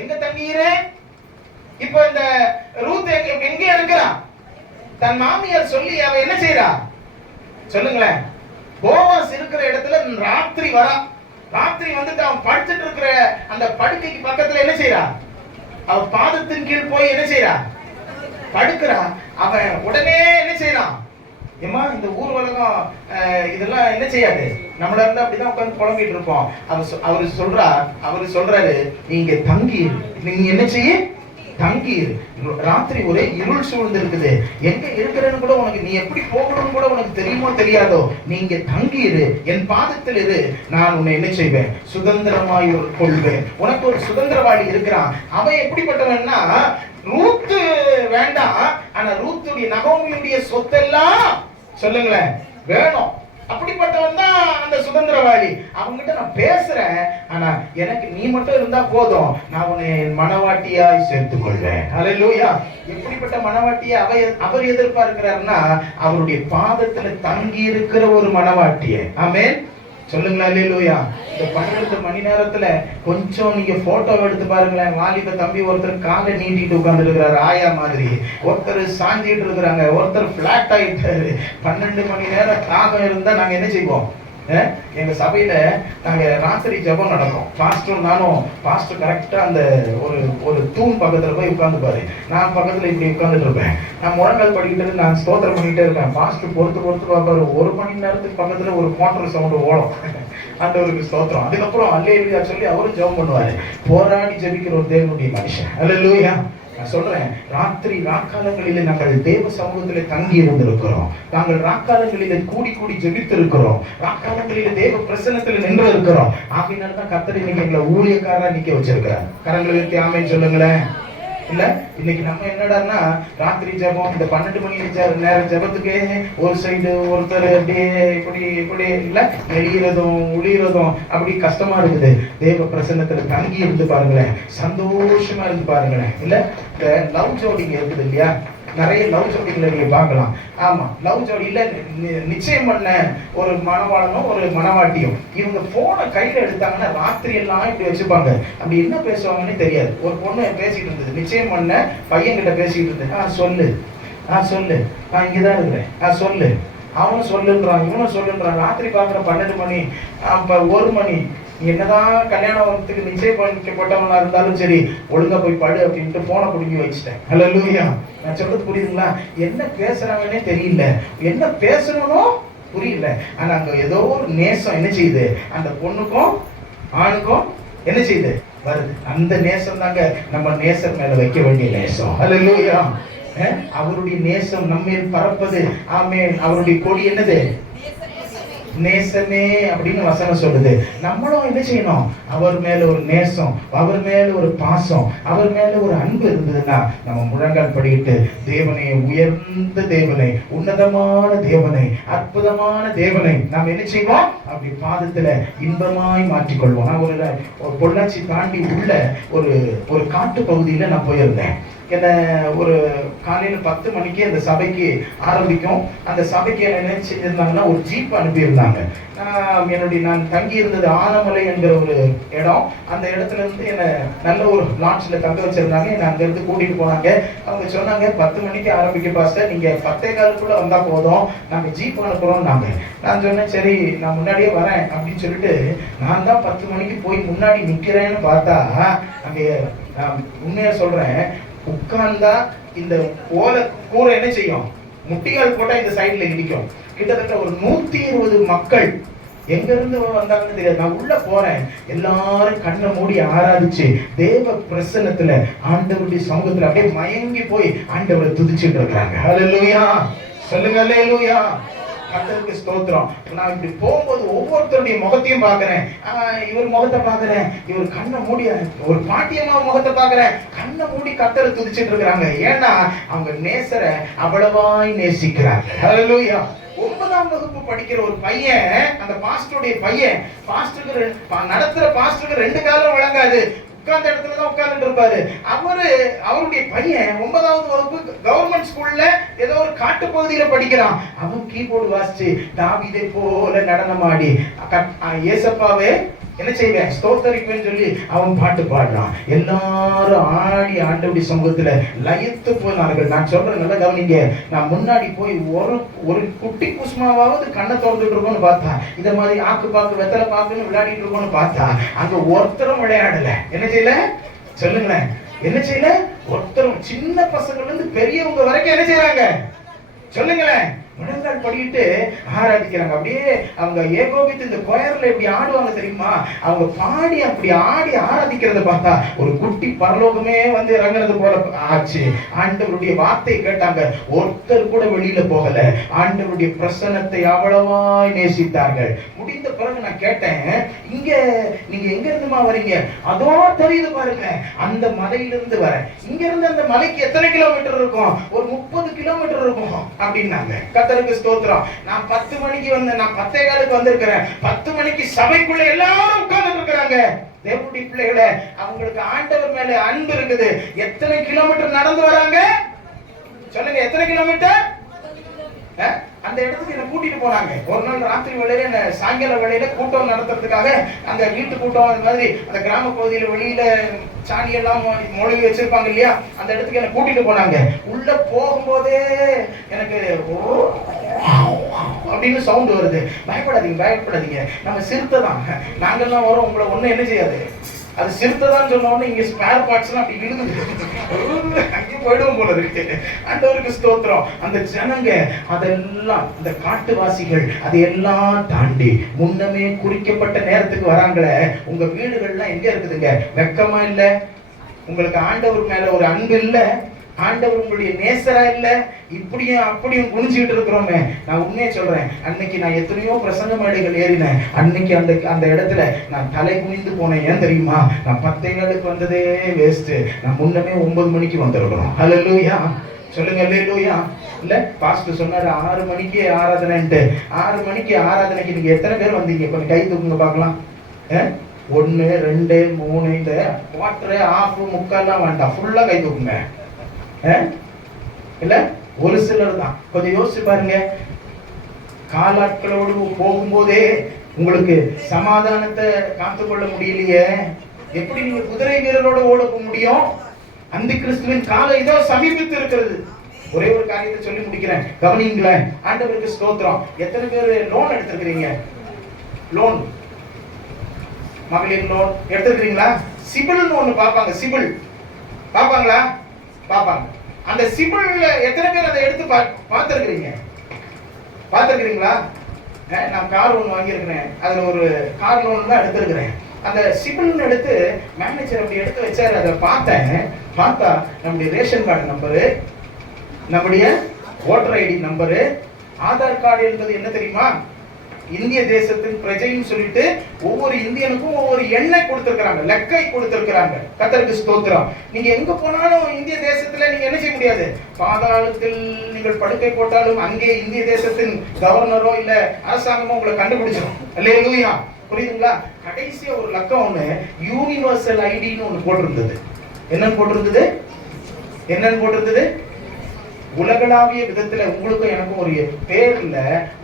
எங்க தங்கியிரு? இப்ப இந்த ரூத் எங்க இருக்கிறா? தன் மாமியார் சொல்லி அவ என்ன செய்யறா? சொல்லுங்களேன். போவாஸ் இருக்கிற இடத்துல ராத்திரி வரா. ராத்திரி வந்துட்டு அவன் படுத்துட்டு இருக்கிற அந்த படுக்கைக்கு பக்கத்துல என்ன செய்யறா? அவ பாதத்தின் கீழ் போய் என்ன செய்யறா? படுக்கிறா. அவன் உடனே என்ன செய்யறான்? ஏமா, இந்த ஊர் உலகம் இதெல்லாம் என்ன செய்யாது. நம்மள இருந்து அப்படிதான் உட்கார்ந்து புலம்பிட்டு இருப்போம். அவரு சொல்றாரு, நீங்க தங்கி, நீங்க என்ன செய்ய? தங்கியிரு. ராத்திரி ஒரே இருள் சூழ்ந்து இருக்குது. எங்க இருக்கிறன்னு கூட உனக்கு, நீ எப்படி போகணும்னு கூட உனக்கு தெரியுமோ தெரியாதோ, நீங்க தங்கியிரு, என் பாதத்தில் இரு, நான் உன்னை என்ன செய்வேன்? சுதந்திரமாய் கொள்வேன். உனக்கு ஒரு சுதந்திரவாளி இருக்கிறான். அவன் எப்படிப்பட்டவன்னா, ரூத்து வேண்டாம், ஆனா ரூத்துடைய நகோமியுடைய சொத்தெல்லாம் சொல்லுங்களேன் வேணும். அப்படிப்பட்டவன் தான் அந்த சுதந்திரவாளி. அவங்ககிட்ட நான் பேசுறேன், ஆனா எனக்கு நீ மட்டும் இருந்தா போதும், நான் உன்னை மனவாட்டியாய் சேர்த்துக் கொள்வேன். ஹல்லேலூயா. எப்படிப்பட்ட மனவாட்டியை அவர் எதிர்பார்க்கிறாருன்னா, அவருடைய பாதத்துல தங்கி இருக்கிற ஒரு மனவாட்டியை. ஆமென். சொல்லுங்களா அல்லேலூயா. இந்த 12 மணி நேரத்துல கொஞ்சம் நீங்க போட்டோ எடுத்து பாருங்களேன். வாலிப தம்பி ஒருத்தர் காலை நீட்டிட்டு உட்கார்ந்து இருக்கிறாரு ஆயா மாதிரி, ஒருத்தர் சாஞ்சிட்டு இருக்கிறாங்க, ஒருத்தர் பிளாட் ஆயிட்டாரு. 12 மணி நேரம் தாகம் இருந்தா நாங்க என்ன செய்வோம்? எங்க சபையில நாங்க ராத்திரி ஜெபம் நடக்கும். பாஸ்டர் நானும், பாஸ்டர் கரெக்டா அந்த ஒரு தூண் பக்கத்துல போய் உட்கார்ந்து பாரு, நான் பக்கத்துல இப்படி உட்கார்ந்துட்டு இருப்பேன். நான் முழங்கால் படிக்கிட்டு நான் ஸ்தோத்திரம் பண்ணிட்டே இருப்பேன். பாஸ்டர் பொறுத்து பார்ப்பாரு. 1 மணி நேரத்துக்கு பக்கத்துல ஒரு மோட்டர் சவுண்ட் ஓடும். ஆண்டவருக்கு ஸ்தோத்திரம். அதுக்கப்புறம் அல்லேலூயா சொல்லி அவரும் ஜெபம் பண்ணுவாரு. போராடி ஜெபிக்கிற ஒரு தேவனுடைய மனுஷன். அல்லேலூயா. நான் சொல்றேன், ராத்திரி ராக்காலங்களிலே நாங்கள் தேவ சமூகத்திலே தங்கி இருந்திருக்கிறோம். நாங்கள் ராக்காலங்களிலே கூடி கூடி ஜெபித்து இருக்கிறோம். ராக்காலங்களிலே தேவ பிரசன்னத்தில் நின்று இருக்கிறோம். ஆகையினால்தான் கர்த்தர் இன்னைக்கு எங்களை ஊழியக்காரரா நிக்க வச்சிருக்கிறார். கரங்களை உயர்த்தி ஆமென் சொல்லுங்களேன். இல்ல இன்னைக்கு நம்ம என்னடான்னா, ராத்திரி ஜெபம், இந்த 12 மணி நேரம் ஜெபத்துக்கு ஒரு சைடு ஒருத்தர் அப்படியே இப்படி இப்படி இல்ல நெளியறதும் உளியறதும் அப்படி கஷ்டமா இருக்குது. தேவ பிரசன்னத்துல தங்கி இருந்து பாருங்களேன், சந்தோஷமா இருந்து பாருங்களேன். இல்ல இந்த லவ் ஜோடிங்க இருக்குது இல்லையா, நிறைய லவ் ஜோடிகளை நீங்க பார்க்கலாம். ஆமா, லவ் ஜோடியில நிச்சயம் பண்ண ஒரு மணவாளனும் ஒரு மணவாட்டியும் இவங்க போனை கையில எடுத்தாங்கன்னா ராத்திரி எல்லாம் இப்படி வச்சுப்பாங்க. அப்படி என்ன பேசுவாங்கன்னு தெரியாது. ஒரு பொண்ணு பேசிட்டு இருந்தது, நிச்சயம் பண்ண பையன் கிட்ட பேசிட்டு இருந்தது. சொல்லு சொல்லு, நான் இங்கதான் இருக்கிறேன், சொல்லு. அவனும் சொல்லுன்றான், இவனும் சொல்லுன்றான். ராத்திரி பாக்குற 12 மணி 1 மணி. என்னதான் கல்யாணத்துக்கு நிச்சயம் பண்ணிக்கப்பட்டவங்களா இருந்தாலும் சரி, ஒழுங்கா போய் படு அப்படின்ட்டு போனை புடுங்கி வச்சுட்டேன். ஹல்லேலூயா. நான் சொல்றது புரியுதுங்களா? என்ன பேசுறாங்கன்னே தெரியல, என்ன பேசணும் புரியல. ஆனா அங்க ஏதோ ஒரு நேசம் என்ன செய்யுது, அந்த பொண்ணுக்கும் ஆணுக்கும் என்ன செய்யுது வருது. அந்த நேசம் தாங்க நம்ம நேசர் மேல வைக்க வேண்டிய நேசம். ஹல்லேலூயா. அவருடைய நேசம் நம்மேல் பறப்பது. ஆமென். அவருடைய கொடி என்னது? நேசமே அப்படின்னு வசனம் சொல்லுது. நம்மளும் என்ன செய்யணும்? அவர் மேல ஒரு நேசம், அவர் மேல ஒரு பாசம், அவர் மேல ஒரு அன்பு இருந்ததுன்னா நம்ம முழங்கால் படிக்கிட்டு, தேவனை, உயர்ந்த தேவனை, உன்னதமான தேவனை, அற்புதமான தேவனை நாம் என்ன செய்வோம்? அப்படி பாதத்துல இன்பமாய் மாற்றிக்கொள்வோம். நான் ஒரு பொள்ளாச்சி தாண்டி உள்ள ஒரு காட்டு பகுதியில நான் போயிருந்தேன். என்ன ஒரு காலையில 10 மணிக்கு அந்த சபைக்கு ஆரம்பிக்கும். அந்த சபைக்கு என்ன செஞ்சிருந்தாங்கன்னா ஒரு ஜீப் அனுப்பியிருந்தாங்க. நான் தங்கி இருந்தது ஆனமலை என்கிற ஒரு இடம். அந்த இடத்துல இருந்து என்ன நல்ல ஒரு லாட்ஜ்ல தங்க வச்சிருந்தாங்க. என்ன அங்க இருந்து கூட்டிட்டு போனாங்க. அவங்க சொன்னாங்க 10 மணிக்கு ஆரம்பிக்க பாஸ்டர், நீங்க 10:15 வந்தா போதும், நாங்க ஜீப் அனுப்புறோம். நான் சொன்னேன், சரி நான் முன்னாடியே வரேன் அப்படின்னு சொல்லிட்டு நான் தான் 10 மணிக்கு போய் முன்னாடி நிக்கிறேன்னு பார்த்தா, அங்க உண்மையா சொல்றேன், உட்கார்ந்தா இந்த ஓலை கூரை என்ன செய்யும், முட்டிகால் போட்டா இந்த சைடுல இடிக்கும். கிட்டத்தட்ட ஒரு 120 மக்கள் எங்க இருந்து வந்தாங்கன்னு தெரியாது. நான் உள்ள போறேன், எல்லாரும் கண்ணை மூடி ஆராதிச்சு தேவ பிரசன்னத்துல ஆண்டவருடைய சமூகத்துல அப்படியே மயங்கி போய் ஆண்டவரை துதிச்சுட்டு இருக்காங்க. ஹல்லேலூயா. சொல்லுங்க அல்லேலூயா. கர்த்தருக்கு ஸ்தோத்திரம். நான் இப்படி போகும்போது ஒவ்வொருத்தருடைய முகத்தையும் பாக்குறேன். இவர் முகத்தை பாக்குறேன், இவர் கண்ணை மூடி, ஒரு பாட்டியம்மா முகத்தை பாக்குறேன், கண்ணை மூடி கர்த்தரை துதிச்சிட்டு இருக்கிறாங்க. ஏன்னா அவங்க நேசரை அவ்வளவாய் நேசிக்கிறாங்க. ஹல்லேலூயா. 9ஆம் வகுப்பு படிக்கிற ஒரு பையன், அந்த பாஸ்டருடைய பையன், பாஸ்டருக்கு நடத்துற பாஸ்டருக்கு 2 காலம் வழங்காது, உட்கார்ந்த இடத்துல தான் உட்கார்ந்துட்டு இருப்பாரு. அவருடைய பையன் 9ஆவது வகுப்பு கவர்மெண்ட் ஸ்கூல்ல ஏதோ ஒரு காட்டு பகுதியில படிக்கிறான். அவன் கீபோர்டு வாசிச்சு தாவீதை போல நடனமாடி ஏசப்பாவே என்ன செய்வேன் ஸ்தோத்தரிப்பேன்னு சொல்லி அவன் பாட்டு பாடுறான். எல்லாரும் ஆடி ஆண்டவருடைய சமூகத்துல லயித்து போனார்கள். நான் சொல்றேன், நல்லா கவனிங்க. நான் முன்னாடி போய் ஒரு குட்டி குசுமாவது கண்ணை திறந்துட்டு இருக்கோம்னு பார்த்தா, இத மாதிரி ஆக்கு பாக்கு வெத்தலை பாக்குன்னு விளையாடிட்டு இருக்கோம்னு பார்த்தா, அங்க ஒருத்தரும் விளையாடல. என்ன செய்யல சொல்லுங்களேன்? என்ன செய்யல? ஒருத்தரும், சின்ன பசங்கள்ல இருந்து பெரியவங்க வரைக்கும் என்ன செய்யறாங்க சொல்லுங்களேன்? முழங்கால் படிக்கிட்டு ஆராதிக்கிறாங்க. அப்படியே அவங்க ஏகோபித்து இந்த கொயர்ல எப்படி ஆடுவாங்க தெரியுமா? அவங்க பாடி அப்படி ஆடி ஆராதிக்கிறத பார்த்தா ஒரு குட்டி பரலோகமே வந்து இறங்குறது போல ஆச்சு. ஆண்டவருடைய வார்த்தை கேட்டாங்க, ஒருத்தர் கூட வெளியில போகல. ஆண்டவருடைய பிரசன்னத்தை அவ்வளவாய் நேசித்தார்கள். முடிந்த பிறகு நான் கேட்டேன், நீங்க எங்க இருந்துமா வரீங்க? அதோ தெரியுது பாருங்க, அந்த மலையிலிருந்து வரேன். இங்க இருந்து அந்த மலைக்கு எத்தனை கிலோமீட்டர் இருக்கும்? ஒரு 30 கிலோமீட்டர் இருக்கும் அப்படின்னாங்க. கர்த்தருக்கு ஸ்தோத்திரம். நான் 10 மணிக்கு வந்தேன், நான் 10:15 வந்திருக்கிறேன். 10 மணிக்கு சபைக்குள்ள எல்லாரும் உட்கார்ந்து இருக்கிறாங்க. தேவனுடைய பிள்ளைகளே, அவங்களுக்கு ஆண்டவர் மேல அன்பு இருக்குது. எத்தனை கிலோமீட்டர் நடந்து வராங்க சொல்லுங்க? எத்தனை கிலோமீட்டர்? அந்த இடத்துக்கு என்ன கூட்டிட்டு போனாங்க. ஒரு நாள் ராத்திரி வேளையில, சாயங்கால வேளையில கூட்டம் நடத்துறதுக்காக, அந்த வீட்டு கூட்டம் அந்த மாதிரி அந்த கிராம பகுதியில வெளியில சாணி எல்லாம் மொழி வச்சிருப்பாங்க இல்லையா, அந்த இடத்துக்கு என்ன கூட்டிட்டு போனாங்க. உள்ள போகும்போதே எனக்கு அப்படின்னு சவுண்ட் வருது. பயப்படாதீங்க, பயப்படாதீங்க, நம்ம சிறுத்தை தான், நாங்கெல்லாம் வரோம், உங்களை ஒண்ணும் என்ன செய்யாது. அது சிறுத்தைதான் சொன்ன உடனே இங்க ஸ்பேர் பார்ட்ஸ் எல்லாம் அப்படி விழுகுது, அங்கே போயிடுவோம் போல இருக்கு. ஆண்டவருக்கு ஸ்தோத்திரம். அந்த ஜனங்க அதெல்லாம், இந்த காட்டுவாசிகள் அதையெல்லாம் தாண்டி முன்னமே குறிக்கப்பட்ட நேரத்துக்கு வராங்களே. உங்க வீடுகள்லாம் எங்க இருக்குதுங்க? வெக்கமா இல்ல? உங்களுக்கு ஆண்டவர் மேல ஒரு அன்பு இல்ல? ஆண்டவர் உங்களுடைய நேசரா இல்ல? இப்படியும் அப்படியும் குனிஞ்சுக்கிட்டு இருக்கிறோமே. நான் உண்மையை சொல்றேன், அன்னைக்கு நான் எத்தனையோ பிரசங்க மேடைகள் ஏறினேன். அன்னைக்கு அந்த இடத்துல நான் தலை குனிந்து போனேன். ஏன் தெரியுமா? நான் 10:15 வந்ததே வேஸ்ட். நான் முன்னமே 9 மணிக்கு வந்திருக்கிறோம். ஹல்லேலூயா சொல்லுங்க, ஹல்லேலூயா. இல்ல பாஸ்டர் சொன்னாரு 6 மணிக்கு ஆராதனைன்ட்டு. 6 மணிக்கு ஆராதனைக்கு நீங்க எத்தனை பேர் வந்தீங்க? கொஞ்சம் கை தூக்குங்க பார்க்கலாம். 1 2 3 இந்த குவார்டர் ஆஃப் முக்கால்லாம் வேண்டாம், ஃபுல்லா கை தூக்குங்க. இல்ல ஒரு சிலர் தான். கொஞ்சம் யோசிச்சு பாருங்க. காலாட்களோடு போகும்போதே உங்களுக்கு சமாதானத்தை காத்துக்கொள்ள முடியலையே, எப்படி நீங்க குதிரை வீரரோட ஓட முடியும்? அந்த கிறிஸ்துவின் காலம் இதோ சமீபித்து இருக்கிறது. ஒரே ஒரு காரியத்தை சொல்லி முடிக்கிறேன், கவனிங்களேன். ஆண்டவருக்கு ஸ்தோத்திரம். எத்தனை பேர் லோன் எடுத்திருக்கிறீங்க? லோன், மகளிர் லோன் எடுத்திருக்கிறீங்களா? சிபில்னு ஒண்ணு பாப்பாங்க. சிபில் பாப்பாங்களா? பாப்பாங்க. அந்த சிபில்ல எத்தனை பேர் அதை எடுத்து பார்த்திருக்கிறீங்க? பார்த்திருக்கிறீங்களா? நான் கார் ஒன்று வாங்கியிருக்கிறேன், அதுல ஒரு கார் லோன் தான் எடுத்திருக்கிறேன். அந்த சிபில்னு எடுத்து மேனேஜர் அப்படி எடுத்து வச்சாரு. அதை பார்த்தா நம்முடைய ரேஷன் கார்டு நம்பரு, நம்முடைய voter ID number, Aadhaar card என்பது என்ன தெரியுமா? இந்திய தேசத்தின் பிரஜைன்னு சொல்லிட்டு ஒவ்வொரு இந்தியனுக்கும் ஒவ்வொரு எண்ணை கொடுத்திருக்கிறாங்க, லெக்கை கொடுத்திருக்கிறாங்க. கர்த்தருக்கு ஸ்தோத்திரம். நீங்க எங்க போனாலும் இந்திய தேசத்துல நீங்க என்ன செய்ய முடியாது. பாதாளத்தில் நீங்கள் படுக்கை போட்டாலும் அங்கே இந்திய தேசத்தின் கவர்னரோ இல்ல அரசாங்கமோ உங்களை கண்டுபிடிச்சிடும். அல்லேலூயா. புரியுதுங்களா? கடைசியா ஒரு லக்கம் ஒண்ணு யூனிவர்சல் ஐடின்னு ஒண்ணு போட்டிருந்தது. என்னன்னு போட்டிருந்தது? உலகளாவிய விதத்துல உங்களுக்கும் எனக்கும் ஒரு பேர்ல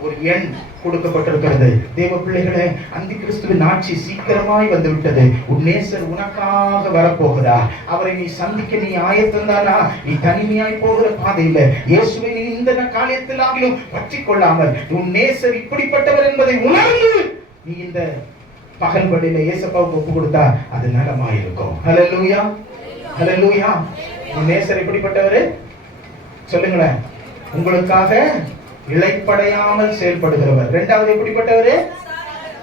ஒரு எண் கொடுக்கப்பட்டிருக்கிறது. தேவ பிள்ளைகளே, அந்த கிறிஸ்துவின் ஆட்சி சீக்கிரமாய் வந்து விட்டது. உன் நேசர் உனக்காக வரப்போகிறார். அவரை நீ சந்திக்க நீ ஆயத்தந்தானா? நீ தனிமையாய் போகிற பாதையில இயேசுவை நீ இந்த காரியத்திலாகிலும் பற்றிக் கொள்ளாமல் உன் நேசர் இப்படிப்பட்டவர் என்பதை உணர்ந்து நீ இந்த பகல் பள்ளியில இயேசுவுக்கு ஒப்பு கொடுத்தா அது நலமாயிருக்கும். ஹல்லேலூயா, ஹல்லேலூயா. உன் நேசர் எப்படிப்பட்டவர் சொல்லுங்களேன்? உங்களுக்காக இளைப்படையாமல் செயல்படுகிறவர். இரண்டாவது எப்படிப்பட்டவர்?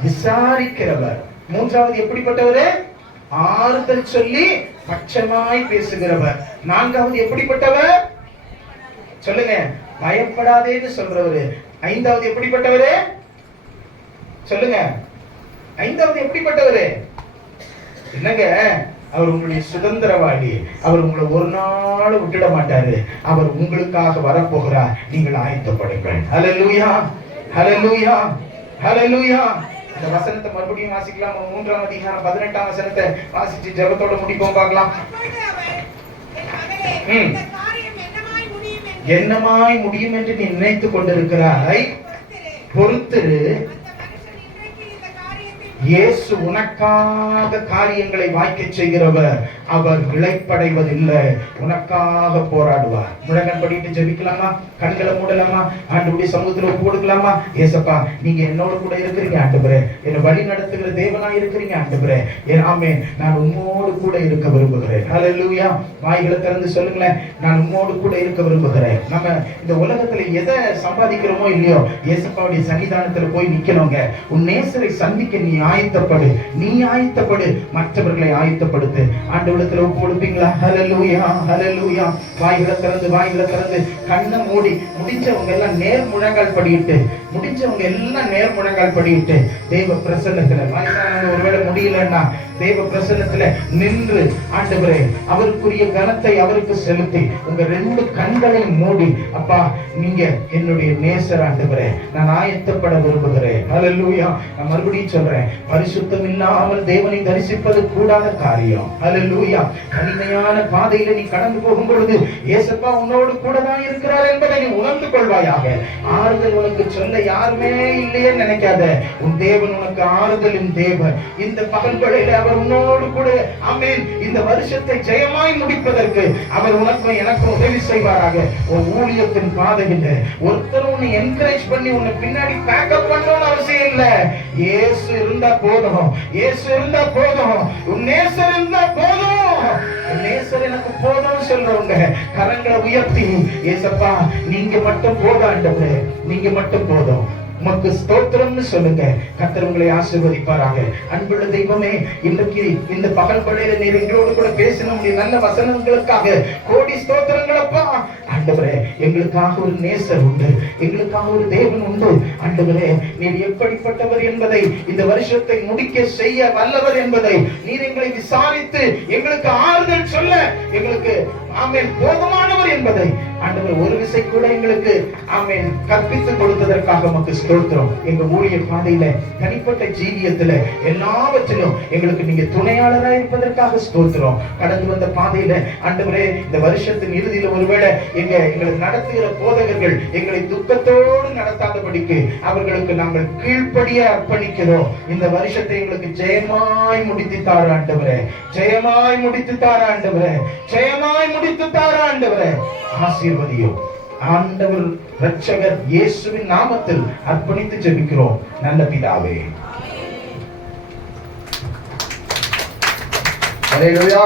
விசாரிக்கிறவர். மூன்றாவது எப்படிப்பட்டவர்? ஆறுதல் சொல்லி பட்சமாய் பேசுகிறவர். நான்காவது எப்படிப்பட்டவர்? சொல்லுங்க, பயப்படாதேன்னு சொல்றவர். ஐந்தாவது எப்படிப்பட்டவர்? சொல்லுங்க, ஐந்தாவது எப்படிப்பட்டவர்? என்னங்க, அவர் உங்களுடைய சுதந்திரவாளி. அவர் உங்களை ஒரு நாள் விட்டுட மாட்டாரு. அவர் உங்களுக்காக வரப்போகிறார். நீங்கள் ஆயத்தப்படுங்கள். ஹல்லேலூயா, ஹல்லேலூயா, ஹல்லேலூயா. இந்த வசனத்தை மறுபடியும் வாசிக்கலாம். 3ஆம் அதிகாரம் 18ஆம் வசனத்தை வாசிச்சு ஜெபத்தோட முடிப்போம். பார்க்கலாம். என்னமாய் முடியும் என்று நீ நினைத்துக் கொண்டிருக்கிறாய், பொறுத்திரு. இயேசு உனக்காக காரியங்களை வாய்க்க செய்கிறவர். அவர் இளைப்படைவதில்லை, உனக்காக போராடுவார். முழங்கன் படிட்டு ஜெபிக்கலாமா? கண்களை மூடலாமா? ஆண்டவருடைய சமூகத்தில் ஒப்பு கொடுக்கலாமா? ஏசப்பா, நீங்க என்னோட கூட இருக்கிறீங்க ஆண்டவரே, என்னை வழி நடத்துகிற தேவனாய் இருக்கிறீங்க ஆண்டவரே. ஆமென். நான் உம்மோடு கூட இருக்க விரும்புகிறேன். ஹல்லேலூயா. வாய்களை திறந்து சொல்லுங்களேன், நான் உம்மோடு கூட இருக்க விரும்புகிறேன். நம்ம இந்த உலகத்துல எதை சம்பாதிக்கிறோமோ இல்லையோ, ஏசப்பாவுடைய சன்னிதானத்துல போய் நிக்கணுங்க. உன் நேசரை சந்திக்க நீ ஆயத்தப்படு, நீ ஆயத்தப்படு, மற்றவர்களை ஆயத்தப்படுத்து. ஆண்டவரிடத்துல ஒப்பு கொடுப்பீங்களா? ஹல்லேலூயா, ஹல்லேலூயா. வாய்களை திறந்து கண்ணை மூடி முடிச்சவங்க எல்லாம் நேர் முழங்கால் படியிட்டு, தேவ பிரசன்னத்துல, வயசானவங்க ஒருவேளை முடியலன்னா தேவ பிரசன்னத்துல நின்று ஆண்டவரே அவருக்குரிய கனத்தை அவருக்கு செலுத்தி உங்க 2 கண்களையும் மூடி, அப்பா நீங்க என்னுடைய நேசர் ஆண்டவரே, நான் ஆயத்தப்பட விரும்புகிறேன். ஹல்லேலூயா. நான் மறுபடியும் சொல்றேன், பரிசுத்தம் இல்லாமல் தேவனை தரிசிப்பது கூடாத காரியம். ஹல்லேலூயா. தனிமையான பாதையில நீ கடந்து போகும் பொழுது இயேசப்பா உன்னோடு கூட தான் இருக்கிறார் என்பதை நீ உணர்ந்து கொள்வாயாக. ஆறுதல் உனக்கு சொல்ல யாருமே இல்லையே நினைக்காத. உன் தேவன் உனக்கு ஆறுதலின் தேவன். இந்த பகல் வேளையில அவர் உன்னோடு கூட, ஆமென், இந்த வருஷத்தை ஜெயமாய் முடிப்பதற்கு அவர் உனக்கும் எனக்கும் உதவி செய்வாராக. உன் ஊழியத்தின் பாதையில் ஒருத்தர் உன்னை என்கரேஜ் பண்ணி உன்னை பின்னாடி பேக்கப் பண்ணணும்னு அவசியம் இல்ல. இயேசு இருந்தா போதும், இயேசு இருந்தா போதும், உன் நேசர் இருந்தா போதும். நேசர் எனக்கு போதும் சொல்றவங்க கரங்களை உயர்த்தி, இயேசப்பா நீங்க மட்டும் போதும் ஆண்டவரே, நீங்க மட்டும் போதும், உமக்கு ஸ்தோத்திரம்னு சொல்லுங்க. கர்த்தர் உங்களை ஆசீர்வதிப்பாராக. அன்புள்ள தெய்வமே, இன்றைக்கு இந்த பகல் வேளையில நீர் எங்களோடு கூட பேசின நல்ல வசனங்களுக்காக கோடி ஸ்தோத்திரங்களப்பா. ஆண்டவரே, எங்களுக்காக ஒரு நேசர் உண்டு, எங்களுக்காக ஒரு தேவன் உண்டு. ஆண்டவரே, நீர் எப்படிப்பட்டவர் என்பதை, இந்த வருஷத்தை முடிக்க செய்ய வல்லவர் என்பதை நீர் எங்களை விசாரித்து எங்களுக்கு ஆறுதல் சொல்ல எங்களுக்கு ஆமென் போதுமானவர் என்பதை ஆண்டவர் ஒரு விசை கூட எங்களுக்கு ஆமென் கற்பித்து கொடுத்ததற்காக உமக்கு ஸ்தோத்திரம். எங்க ஊழிய பாதையில, தனிப்பட்ட ஜீவியத்துல, எல்லாவற்றிலும் எங்களுக்கு நீங்க துணையாளராக இருப்பதற்காக ஸ்தோத்திரம். கடந்து வந்த பாதையில ஆண்டவரே, இந்த வருஷத்தின் இறுதியில ஒருவேளை எங்களை நடத்துகிற போதகர்கள் எங்களை துக்கத்தோடு நடத்தாதபடிக்கு அவர்களுக்கு நாங்கள் கீழ்ப்படிய அர்ப்பணிக்கிறோம். இந்த வருஷத்தை எங்களுக்கு ஜெயமாய் முடித்து தார ஆண்டவரே, ஜெயமாய் முடித்து தார ஆண்டவரே, ஜெயமாய் முடித்து தார ஆண்டவரே. ஆசீர்வதியும் ஆண்டவர் இரட்சகர் இயேசுவின் நாமத்தில் அர்ப்பணித்து ஜெபிக்கிறோம் நல்ல பிதாவே. ஹல்லேலூயா.